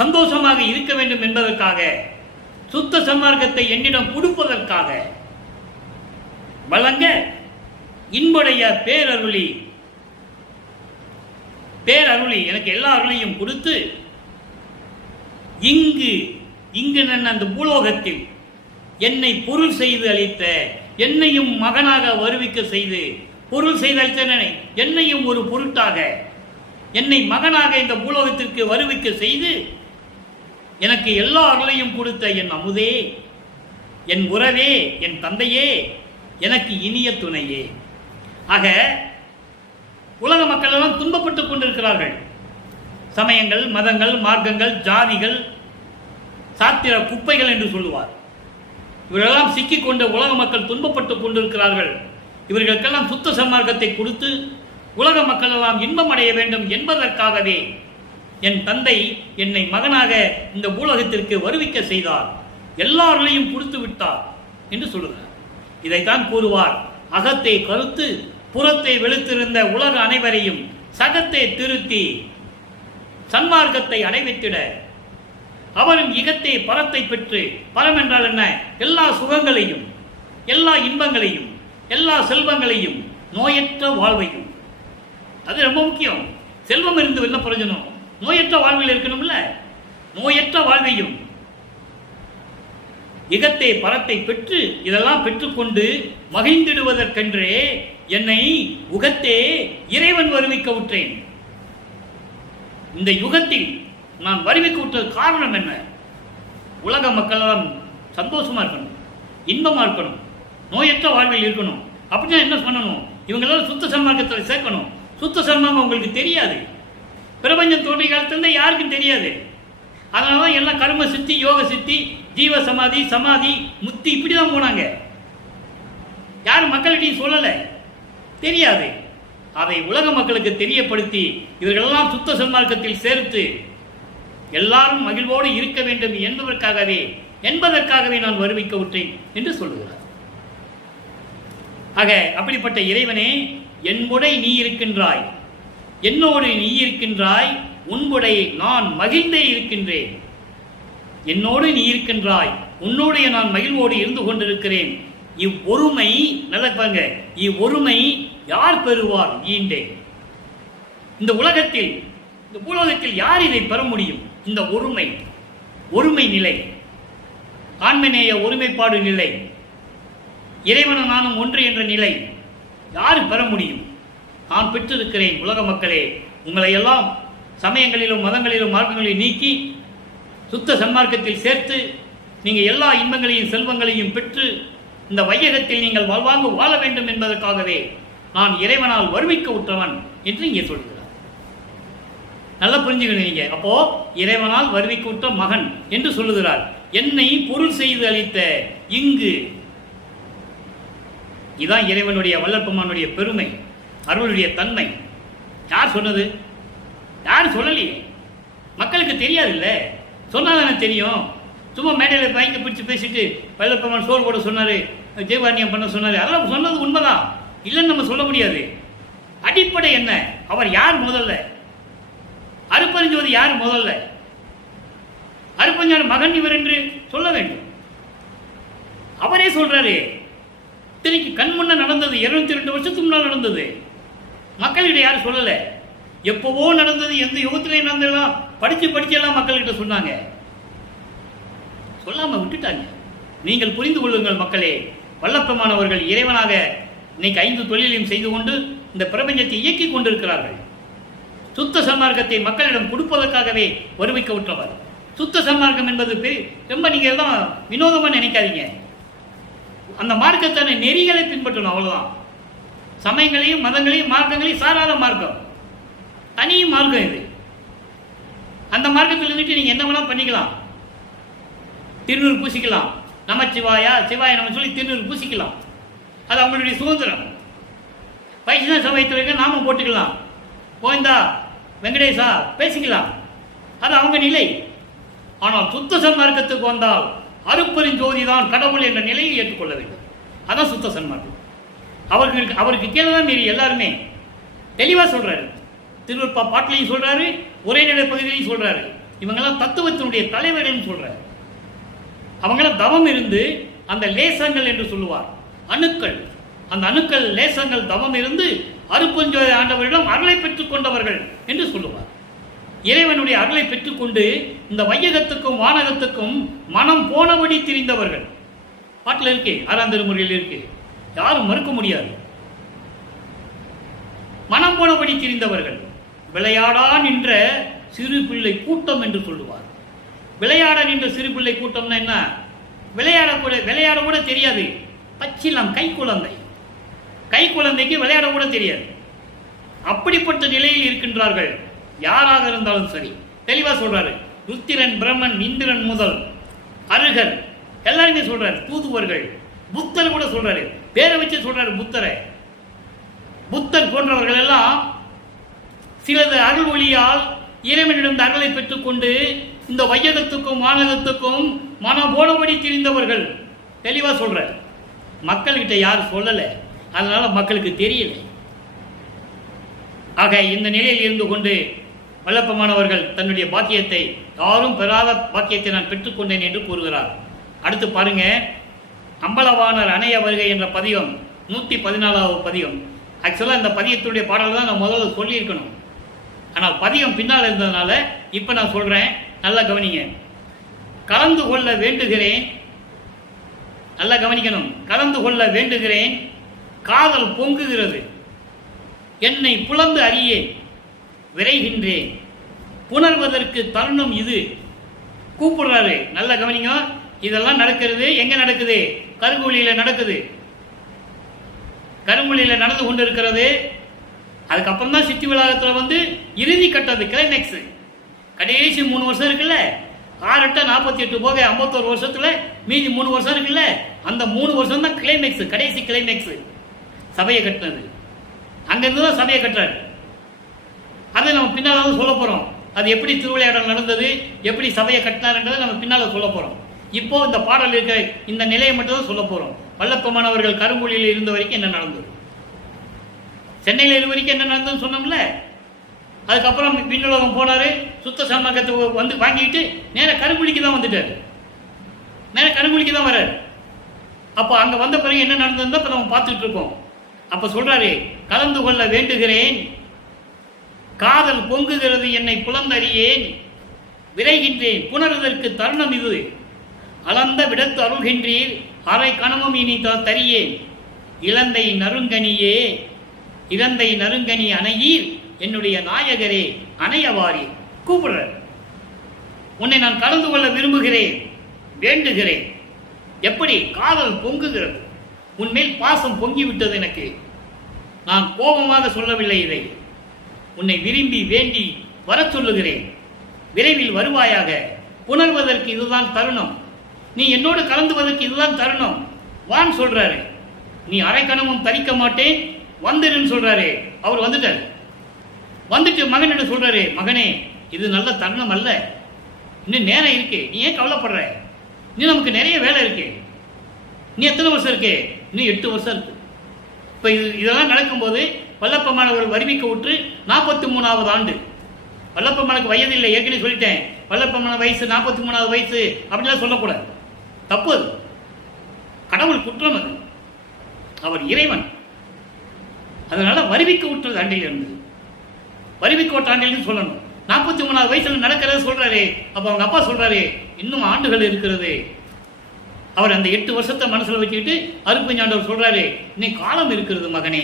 சந்தோஷமாக இருக்க வேண்டும் என்பதற்காக, சுத்த சன்மார்க்கத்தை என்னிடம் கொடுப்பதற்காக வழங்க இன்புடைய பேரருளி எனக்கு எல்லா அருளையும் கொடுத்து இங்கு நான் அந்த பூலோகத்தில் என்னை பொருள் செய்து அளித்த, என்னையும் மகனாக வருவிக்க செய்து, பொருள் செய்து அளித்த என்னையும் ஒரு பொருட்டாக என்னை மகனாக இந்த பூலோகத்திற்கு வருவிக்க செய்து எனக்கு எல்லா அருளையும் கொடுத்த என் அமுதே, என் உறவே, என் தந்தையே, எனக்கு இனிய துணையே. ஆக உலக மக்கள் எல்லாம் துன்பப்பட்டுக் கொண்டிருக்கிறார்கள். சமயங்கள், மதங்கள், மார்க்கங்கள், ஜாதிகள், சாத்திர குப்பைகள் என்று சொல்லுவார். இவரெல்லாம் சிக்கிக்கொண்ட உலக மக்கள் துன்பப்பட்டுக் கொண்டிருக்கிறார்கள். இவர்களுக்கெல்லாம் சுத்த சன்மார்க்கத்தை கொடுத்து உலக மக்கள் எல்லாம் இன்பம் அடைய வேண்டும் என்பதற்காகவே என் தந்தை என்னை மகனாக இந்த பூலகத்திற்கு வருவிக்க செய்தார், எல்லாரையும் கொடுத்து விட்டார் என்று சொல்லுகிறார். இதைத்தான் கூறுவார், அகத்தை கருத்து புறத்தை வெளுத்திருந்த உலக அனைவரையும் சகத்தை திருத்தி சன்மார்க்கத்தை அடைவித்திட அவரும் இகத்தை பரத்தை பெற்று, பரம் என்றால் என்ன? எல்லா சுகங்களையும், எல்லா இன்பங்களையும், எல்லா செல்வங்களையும், நோயற்ற வாழ்வையும். அது ரொம்ப முக்கியம். செல்வம் இருந்து என்ன பிரயோஜனம்? நோயற்ற வாழ்வில் இருக்கணும்ல. நோயற்ற வாழ்வையும், இகத்தை பரத்தை பெற்று, இதெல்லாம் பெற்றுக்கொண்டு மகிழ்ந்திடுவதற்கென்றே என்னை உகத்தே இறைவன் வருவிக்க விட்டேன். இந்த யுகத்தில் நான் வருவிக்க விட்டது காரணம் என்ன? உலக மக்கள் சந்தோஷமா இருக்கணும், இன்பமா இருக்கணும், நோயற்ற வாழ்வில் இருக்கணும். அப்படின்னா என்ன பண்ணணும்? இவங்களால சுத்த சன்மார்க்கத்தில் சேர்க்கணும். சுத்த சன்மார்க்கம் உங்களுக்கு தெரியாது. பிரபஞ்சம் தோன்றிய காலத்திலிருந்து யாருக்கும் தெரியாது. அதனால எல்லாம் கர்ம சித்தி, யோக சித்தி, ஜீவ சமாதி, சமாதி, முத்தி, இப்படிதான் போனாங்க. யாரும் மக்களிடையும் சொல்லலை, தெரியாது. அதை உலக மக்களுக்கு தெரியப்படுத்தி இவர்களெல்லாம் சுத்த சன்மார்க்கத்தில் சேர்த்து எல்லாரும் மகிழ்வோடு இருக்க வேண்டும் என்பதற்காகவே நான் வருவிக்க விட்டேன் என்று சொல்லுகிறார். ஆக அப்படிப்பட்ட இறைவனே, என்புடை நீ இருக்கின்றாய், என்னோடு நீ இருக்கின்றாய், உன்புடை நான் மகிழ்ந்தே இருக்கின்றேன். என்னோடு நீ இருக்கின்றாய், உன்னோடைய நான் மகிழ்வோடு இருந்து கொண்டிருக்கிறேன். இவ்வொருமை நல்ல பாருங்க, இவ்வொருமை யார் பெறுவார் ஈண்டே? இந்த உலகத்தில், இந்த பூலோகத்தில் யார் இதை பெற முடியும்? இந்த ஒருமை நிலை, ஆன்மநேய ஒருமைப்பாடு நிலை, இறைவன நானும் ஒன்று என்ற நிலை யார் பெற முடியும்? நான் பெற்றிருக்கிறேன். உலக மக்களே, உங்களை எல்லாம் சமயங்களிலும் மதங்களிலும் மார்க்கங்களையும் நீக்கி சுத்த சன்மார்க்கத்தில் சேர்த்து நீங்கள் எல்லா இன்பங்களையும் செல்வங்களையும் பெற்று இந்த வையகத்தில் நீங்கள் வாழ்வாங்கு வாழ வேண்டும் என்பதற்காகவே நான் இறைவனால் வருவிக்க உற்றவன் என்று இங்கே சொல்கிறார். நல்லா புரிஞ்சுக்கணும் நீங்க. அப்போ இறைவனால் வருவிக்க உற்ற மகன் என்று சொல்லுகிறார். என்னை பொருள் செய்து அளித்த இங்கு, இதுதான் இறைவனுடைய வல்லற்பமானுடைய பெருமை, அருளுடைய தன்மை. யார் சொன்னது? யாரும் சொல்லலையே. மக்களுக்கு தெரியாது இல்லை, சொன்னாதானே தெரியும். சும்மா மேடையில் பயங்க பிடிச்சி பேசிட்டு வல்லற்பமான் சோறு போட சொன்னார், ஜீவானியம் பண்ண சொன்னார், அதெல்லாம் சொன்னது உண்மைதான், இல்லைன்னு நம்ம சொல்ல முடியாது. அடிப்படை என்ன? அவர் யார் முதல்ல? அருப்பறிஞ்சவது யார் முதல்ல? அருப்பஞ்சார் மகன் இவர் என்று சொல்ல வேண்டும். அவரே சொல்றாரு, இத்தனைக்கு கண் முன்ன நடந்தது, 202 வருஷத்துக்கு முன்னால் நடந்தது. மக்கள்கிட்ட யாரும் சொல்லல. எப்பவோ நடந்தது, எந்த யுகத்திலே நடந்ததெல்லாம் படிச்செல்லாம் மக்கள்கிட்ட சொன்னாங்க. சொல்லாம விட்டுட்டாங்க. நீங்கள் புரிந்து கொள்ளுங்கள் மக்களே, வல்லப்பமானவர்கள் இறைவனாக இன்னைக்கு 5 தொழிலையும் செய்து கொண்டு இந்த பிரபஞ்சத்தை இயக்கிக் கொண்டிருக்கிறார்கள். சுத்த சன்மார்க்கத்தை மக்களிடம் கொடுப்பதற்காகவே வருவிக்க விட்டவர். சுத்த சன்மார்க்கம் என்பது ரொம்ப நீங்க எல்லாம் வினோதமா நினைக்காதீங்க. அந்த மார்க்கத்தான நெறிகளை பின்பற்றணும், அவ்வளவுதான். சமயங்களையும் மதங்களையும் மார்க்கங்களையும் சாராத மார்க்கம், தனி மார்க்கம் இது. அந்த மார்க்கத்தில் இருந்துட்டு நீங்கள் என்ன வேணால் பண்ணிக்கலாம். திருநூறு பூசிக்கலாம், நமச்சிவாயா சிவாய நம்ம சொல்லி திருநூறு பூசிக்கலாம், அது அவங்களுடைய சுதந்திரம். வைஷ்ணவ சமயத்தில் நாம போட்டுக்கலாம், கோவிந்தா வெங்கடேசா பேசிக்கலாம், அது அவங்க நிலை. ஆனால் சுத்த சன்மார்க்கத்துக்கு வந்தால் அருப்பெருஞ்சோதி தான் கடவுள் என்ற நிலையை ஏற்றுக்கொள்ள வேண்டும். அதான் சுத்த சன்மார்க்கம். அவருக்கு கீழே தான் மீறி எல்லாருமே தெளிவாக சொல்றாரு. திருவருட்பா பாட்டிலையும் சொல்றாரு, உரைநடை பகுதியிலையும் சொல்றாரு. இவங்கெல்லாம் தத்துவத்தினுடைய தலைவர்கள் சொல்றாரு. அவங்களாம் தவம் இருந்து அந்த லேசங்கள் என்று சொல்லுவார், அணுக்கள், அந்த அணுக்கள் லேசங்கள் தவம் இருந்து அருப்பெருஞ்சோதி ஆண்டவரிடம் அருளை பெற்றுக் கொண்டவர்கள் என்று சொல்லுவார். இறைவனுடைய அருளை பெற்றுக்கொண்டு இந்த வையகத்துக்கும் வானகத்துக்கும் மனம் போனபடி திரிந்தவர்கள். பாட்டில் இருக்கு, 6ஆம் திருமுறையில் இருக்கு, யாரும் மறுக்க முடியாது. மனம் போனபடி திரிந்தவர்கள். விளையாடா நின்ற சிறு பிள்ளை கூட்டம் என்று சொல்லுவார். விளையாட நின்ற சிறு பிள்ளை கூட்டம்னா என்ன? விளையாட கூட தெரியாது. பச்சிலம், கை குழந்தை, கை குழந்தைக்கு விளையாட கூட தெரியாது. அப்படிப்பட்ட நிலையில் இருக்கின்றார்கள். யாராக இருந்தாலும் சரி, தெளிவா சொல்றாரு. ருத்திரன், பிரம்மன், இந்திரன் முதல் அருகர் எல்லாருமே சொல்றாரு. தூதுவர்கள், புத்தர் கூட சொல்றாரு, பேரை வச்சு சொல்றாரு புத்தரை. புத்தர் போன்றவர்கள் எல்லாம் சிலது அருள் ஒளியால் இறைவனிடம் அருளை பெற்றுக்கொண்டு இந்த வையகத்துக்கும் வானகத்துக்கும் மனம் போனபடி திரிந்தவர்கள். தெளிவா சொல்ற. மக்கள்கிட்ட யாரும் சொல்லல, அதனால மக்களுக்கு தெரியல. ஆக இந்த நிலையில் இருந்து கொண்டு வல்லப்பமானவர்கள் தன்னுடைய பாக்கியத்தை, யாரும் பெறாத பாக்கியத்தை நான் பெற்றுக்கொண்டேன் என்று கூறுகிறார். அடுத்து பாருங்க, அம்பலவாணர் அணைய வருகை என்ற பதிகம் 114வது பதிகம். ஆக்சுவலாக இந்த பதியத்துடைய பாடல் தான் நான் முதல்ல சொல்லியிருக்கணும். ஆனால் பதிகம் பின்னால் இருந்ததுனால இப்போ நான் சொல்கிறேன், நல்லா கவனிங்க. கலந்து கொள்ள வேண்டுகிறேன், நல்லா கவனிக்கணும். கலந்து கொள்ள வேண்டுகிறேன், காதல் பொங்குகிறது, என்னை புலந்து அறியேன், விரைகின்றேன், புணர்வதற்கு தருணம் இது. கூப்பிடுறாரு, நல்லா கவனிங்க. இதெல்லாம் நடக்கிறது எங்க நடக்குது? கருங்குழியில நடக்குது. கருங்குழியில நடந்து கொண்டு இருக்கிறது. அதுக்கப்புறம் தான் சித்தி விழாக்கத்தில் வந்து இறுதி கட்டது, கிளைமேக்ஸ். கடைசி 3 வருஷம் இருக்குல்ல, 6 8 48 போக 51 வருஷத்துல மீதி 3 வருஷம் இருக்குல்ல, அந்த 3 வருஷம் தான் கிளைமேக்ஸ், கடைசி கிளைமேக்ஸ். சபையை கட்டினது அங்கிருந்து தான் சபையை கட்டுறாரு. அதை நம்ம பின்னால் சொல்ல போறோம். அது எப்படி திருவிளையாடல் நடந்தது, எப்படி சபையை கட்டினார்ன்றதை நம்ம பின்னால் சொல்ல போறோம். இப்போ இந்த பாடல் இருக்க இந்த நிலையை மட்டும் தான் சொல்ல போறோம். வல்லப்பமானவர்கள் கருங்குழியில் இருந்த வரைக்கும் என்ன நடந்தது, சென்னையில் இருந்த வரைக்கும் என்ன நடந்ததுன்னு சொன்னோம்ல. அதுக்கப்புறம் விண்ணுலகம் போனாரு, சுத்த சன்மார்க்கத்தை வந்து வாங்கிட்டு நேர கருங்குழிக்கு தான் வந்துட்டாரு, நேர கருங்குழிக்கு தான் வர்றாரு. அப்போ அங்க வந்த பிறகு என்ன நடந்ததுன்னு இப்போ நம்ம பார்த்துட்டு இருக்கோம். அப்ப சொல்றாரு, கலந்து கொள்ள வேண்டுகிறேன், காதல் பொங்குகிறது, என்னை புலந்தறியேன், விரைகின்றேன், புணர்வதற்கு தருணம் இது, அளந்த விடத்து அருள்கின்றீர், அரை கணமும் இனி தரியேன், இளந்தை நறுங்கனியே, இளந்தை நறுங்கனி அணையீர், என்னுடைய நாயகரே அணையவாரி. கூப்பிடுற, உன்னை நான் கலந்து கொள்ள விரும்புகிறேன், வேண்டுகிறேன். எப்படி? காதல் பொங்குகிறது, உன்மேல் பாசம் பொங்கிவிட்டது எனக்கு. நான் கோபமாக சொல்லவில்லை இதை, உன்னை விரும்பி வேண்டி வர சொல்லுகிறேன், விரைவில் வருவாயாக, புணர்வதற்கு இதுதான் தருணம், நீ என்னோடு கலந்துவதற்கு இதுதான் தருணம் வான்னு சொல்றாரு. நீ அரைக்கணமும் தரிக்க மாட்டேன், வந்துடுன்னு சொல்றாரு. அவர் வந்துட்டார். வந்துட்டு மகனிடம் சொல்றாரு, மகனே இது நல்ல தருணம் அல்ல, இன்னும் நேரம் இருக்கு, நீ ஏன் கவலைப்படுற, இன்னும் நமக்கு நிறைய வேலை இருக்கு, நீ எத்தனை வருஷம் இருக்கு, இன்னும் 8 வருஷம் இருக்கு. இப்போ இதெல்லாம் நடக்கும்போது வல்லப்பமானவர்கள் வருவிக்க விட்டு 43வது ஆண்டு. வல்லப்பமானுக்கு வயது இல்லை, ஏற்கனவே சொல்லிட்டேன். வல்லப்பமான வயசு 43வது வயசு அப்படிலாம் சொல்லக்கூடாது, தப்பு. அது கடவுள் குற்றம், அது அவர் இறைவன். அதனால வருவிக்க விட்டது ஆண்டில் இருந்து, வருவிக்க விட்ட ஆண்டில் சொல்லணும். 43வது வயசுல நடக்கிறத சொல்றாரு. அப்ப அவங்க அப்பா சொல்றாரு, இன்னும் ஆண்டுகள் இருக்கிறது. அவர் அந்த 8 வருஷத்தை மனசுல வச்சுக்கிட்டு அருட்பெருஞ்சாண்டவர் சொல்றாரு, இன்னைக்கு காலம் இருக்கிறது மகனே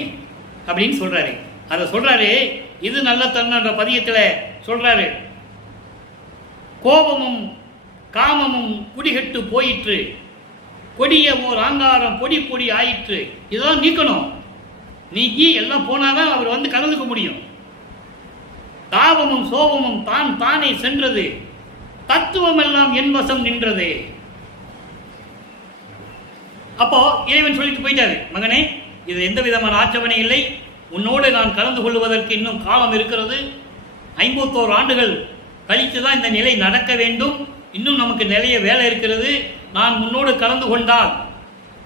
அப்படின்னு சொல்றாரு. அதை சொல்றாரு. இது நல்ல தருணன்ற பதியத்துல சொல்றாரு, கோபமும் காமமும் குடிகட்டு போயிற்று, கொடிய ஓர் ஆங்காரம் பொடி பொடி ஆயிற்று. இதெல்லாம் நீக்கணும். நீக்கி எல்லாம் போனாதான் அவர் வந்து கலந்துக்க முடியும். தாபமும் சோபமும் தான் தானே சென்றது, தத்துவம் எல்லாம் என் வசம் நின்றது. அப்போ இறைவன் சொல்லிட்டு போயிட்டாரு, மகனே இது எந்த விதமான ஆட்சேபனை இல்லை, உன்னோடு நான் கலந்து கொள்வதற்கு இன்னும் காலம் இருக்கிறது, 51 ஆண்டுகள் கழித்துதான் இந்த நிலை நடக்க வேண்டும், இன்னும் நமக்கு நிறைய வேலை இருக்கிறது, நான் உன்னோடு கலந்து கொண்டால்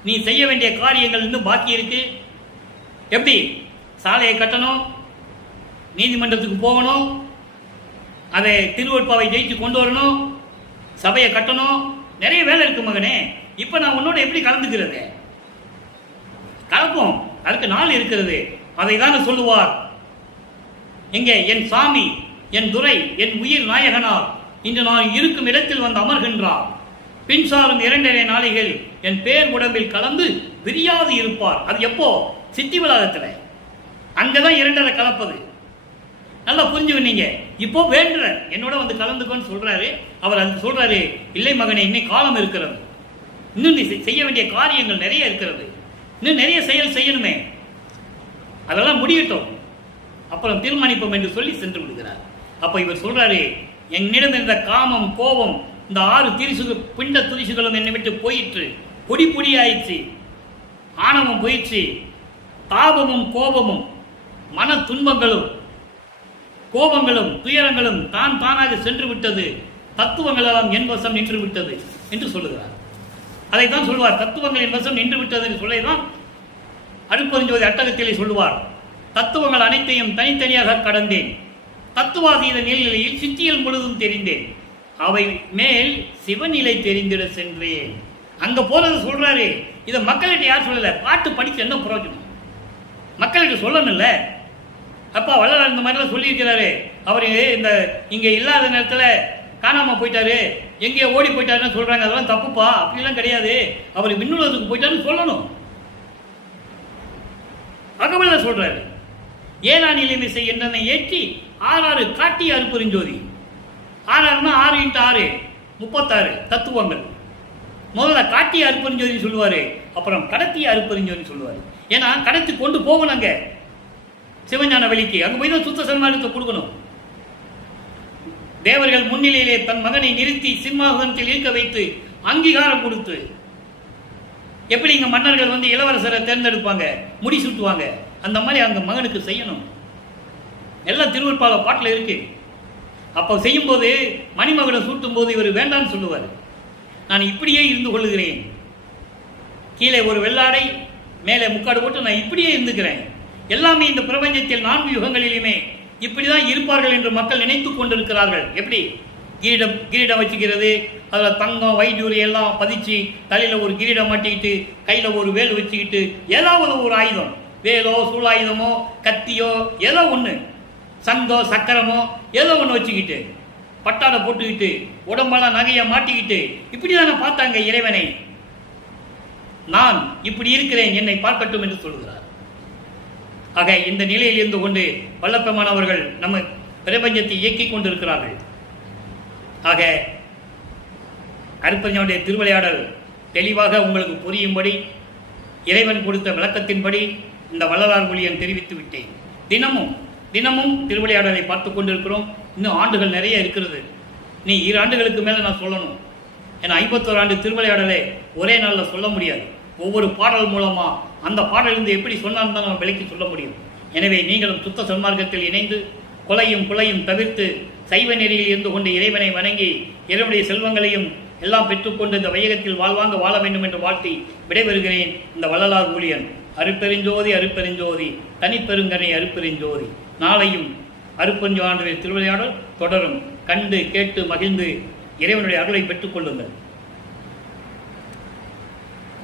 நீ செய்ய வேண்டிய காரியங்கள் இன்னும் பாக்கி இருக்கு. எப்படி? சாலையை கட்டணும், நீதிமன்றத்துக்கு போகணும், அதை திருவொற்பாவை ஜெயிச்சு கொண்டு வரணும், சபையை கட்டணும், நிறைய வேலை இருக்கு மகனே. இப்போ நான் உன்னோட எப்படி கலந்துக்கிறது? கலப்போம், அதுக்கு நாள் இருக்கிறது. அதை தானே சொல்லுவார், எங்கே என் சாமி, என் துரை, என் உயிர் நாயகனார் இன்று நான் இருக்கும் இடத்தில் வந்து அமர்கின்றார். பின்சாரும் 2.5 நாளைகள் என் பேர் உடம்பில் கலந்து பிரியாது இருப்பார். அது எப்போ? சித்தி விழாதத்தில். அங்கதான் 2.5 கலப்பது. நல்லா புரிஞ்சுக்கிட்டீங்க. இப்போ வேண்டுற என்னோட வந்து கலந்துக்கோன்னு சொல்றாரு. அவர் அதுக்கு சொல்றாரு, இல்லை மகனே, இன்னும் காலம் இருக்கிறது, இன்னும் நீ செய்ய வேண்டிய காரியங்கள் நிறைய இருக்கிறது, இன்னும் நிறைய செயல் செய்யணுமே, அதெல்லாம் முடியட்டும், அப்புறம் தீர்மானிப்போம் என்று சொல்லி சென்று விடுகிறார். அப்ப இவர் சொல்றாரு, என்னிடம் இருந்த காமம், கோபம், இந்த 6 திரிசு பிண்ட துரிசுகளும் என்னை விட்டு போயிற்று, பொடி பொடி ஆயிடுச்சு, ஆணவம் போயிடுச்சு, தாபமும் கோபமும் மன துன்பங்களும் கோபங்களும் துயரங்களும் தான் தானாக சென்று விட்டது, தத்துவங்கள் எல்லாம் என் வசம் நின்று விட்டது என்று சொல்லுகிறார். அதைத்தான் சொல்வார், தத்துவங்கள் என் வசம் நின்று விட்டது என்று சொல்லிதான் அருட்பெருஞ்சோதி அட்டகத்திலே சொல்லுவார், தத்துவங்கள் அனைத்தையும் தனித்தனியாக கடந்தேன், தத்துவாதீத நிலையில் சித்தியல் முழுதும் தெரிந்தேன், அவை மேல் சிவநிலை தெரிந்திட சென்றேன். அங்க போறது சொல்றாரு. இதை மக்கள்கிட்ட யார் சொல்லல, பாட்டு படிக்க என்ன பிரயோஜனம்? மக்கள்கிட்ட சொல்லணும்ல. அப்பா வள்ளலார் இந்த மாதிரிலாம் சொல்லியிருக்கிறாரு. அவரு இந்த இங்க இல்லாத நேரத்தில் காணாம போயிட்டாரு, எங்கேயோ ஓடி போயிட்டாருன்னு சொல்றாங்க. அதெல்லாம் தப்புப்பா, அப்படிலாம் கிடையாது. அவர் விண்ணுலகத்துக்கு போயிட்டாருன்னு சொல்லணும். அகவல்ல சொல்றாரு, ஏனா நிலைமிசை என்றனை ஏற்றி 6 காட்டி அருட்பெருஞ்சோதி. 6 6 × 6 36 தத்துவங்கள். முதல்ல காட்டி அருட்பெருஞ்சோதி சொல்லுவாரு, அப்புறம் கடத்தி அருட்பெருஞ்சோதி சொல்லுவாரு. ஏன்னா கடத்தி கொண்டு போகணுங்க சிவஞான வெளிக்கு. அங்க போய் தான் சுத்த சன்மானத்தை கொடுக்கணும். தேவர்கள் முன்னிலையிலே தன் மகனை நிறுத்தி சிம்மாசனத்தில் இருக்க வைத்து அங்கீகாரம் கொடுத்து, எப்படி இங்க மன்னர்கள் வந்து இளவரசரை தேர்ந்தெடுப்பாங்க, முடி சுட்டுவாங்க, அந்த மாதிரி அந்த மகனுக்கு செய்யணும். எல்லாம் திருவருட்பாவை பாட்டில் இருக்கு. அப்போ செய்யும்போது மணிமகுடம் சூட்டும் போது இவர் வேண்டான்னு சொல்லுவார், நான் இப்படியே இருந்து கொள்ளுகிறேன், கீழே ஒரு வெள்ளாடை மேலே முக்காடு போட்டு நான் இப்படியே இருந்துக்கிறேன், எல்லாமே இந்த பிரபஞ்சத்தில் 4 யுகங்களிலுமே இப்படிதான் இருப்பார்கள் என்று மக்கள் நினைத்துக் கொண்டிருக்கிறார்கள். எப்படி? கிரீடம் வச்சுக்கிறது, அதில் தங்கம் வைடூரி எல்லாம் பதிச்சு, தலையில் ஒரு கிரீடம் மாட்டிக்கிட்டு, கையில் ஒரு வேல் வச்சுக்கிட்டு, ஏதாவது ஒரு ஆயுதம், வேலோ சூழாயுதமோ கத்தியோ ஏதோ ஒன்று, சங்கோ சக்கரமோ ஏதோ ஒன்று வச்சுக்கிட்டு, பட்டாடை போட்டுக்கிட்டு, உடம்பெல்லாம் நகையை மாட்டிக்கிட்டு, இப்படி தானே பார்த்தாங்க இறைவனை. நான் இப்படி இருக்கிறேன், என்னை பார்க்கட்டும் என்று சொல்கிறார். ஆக இந்த நிலையில் இருந்து கொண்டு வல்லப்பெருமானவர்கள் நம்ம பிரபஞ்சத்தை இயக்கிக் கொண்டிருக்கிறார்கள். ஆக அருட்பெருஞ்சோதியுடைய திருவிளையாடல் தெளிவாக உங்களுக்கு புரியும்படி இறைவன் கொடுத்த விளக்கத்தின்படி இந்த வள்ளலார் மொழியன் தெரிவித்து விட்டேன். தினமும் திருவிளையாடலை பார்த்து கொண்டிருக்கிறோம். இன்னும் ஆண்டுகள் நிறைய இருக்கிறது. நீ 2 ஆண்டுகளுக்கு மேலே நான் சொல்லணும். ஏன்னா 51 ஆண்டு திருவிளையாடலை ஒரே நாளில் சொல்ல முடியாது. ஒவ்வொரு பாடல் மூலமாக அந்த பாடலிருந்து எப்படி சொன்னாலும் தான் நம்ம விலைக்கு சொல்ல முடியும். எனவே நீங்களும் சுத்த சன்மார்க்கத்தில் இணைந்து கொலையும் தவிர்த்து சைவ நெறியில் இருந்து கொண்டு இறைவனை வணங்கி இறைவனுடைய செல்வங்களையும் எல்லாம் பெற்றுக்கொண்டு இந்த வையகத்தில் வாழ்வாங்க வாழ வேண்டும் என்று வாழ்த்தி விடைபெறுகிறேன். இந்த வள்ளலார் ஊழியன். அருட்பெருஞ்சோதி தனிப்பெருங்கனை அருட்பெருஞ்சோதி. நாளையும் அருட்பெருஞ்சோதி திருவிளையாடல் தொடரும். கண்டு கேட்டு மகிழ்ந்து இறைவனுடைய அருளை பெற்றுக் கொள்ளுங்கள்.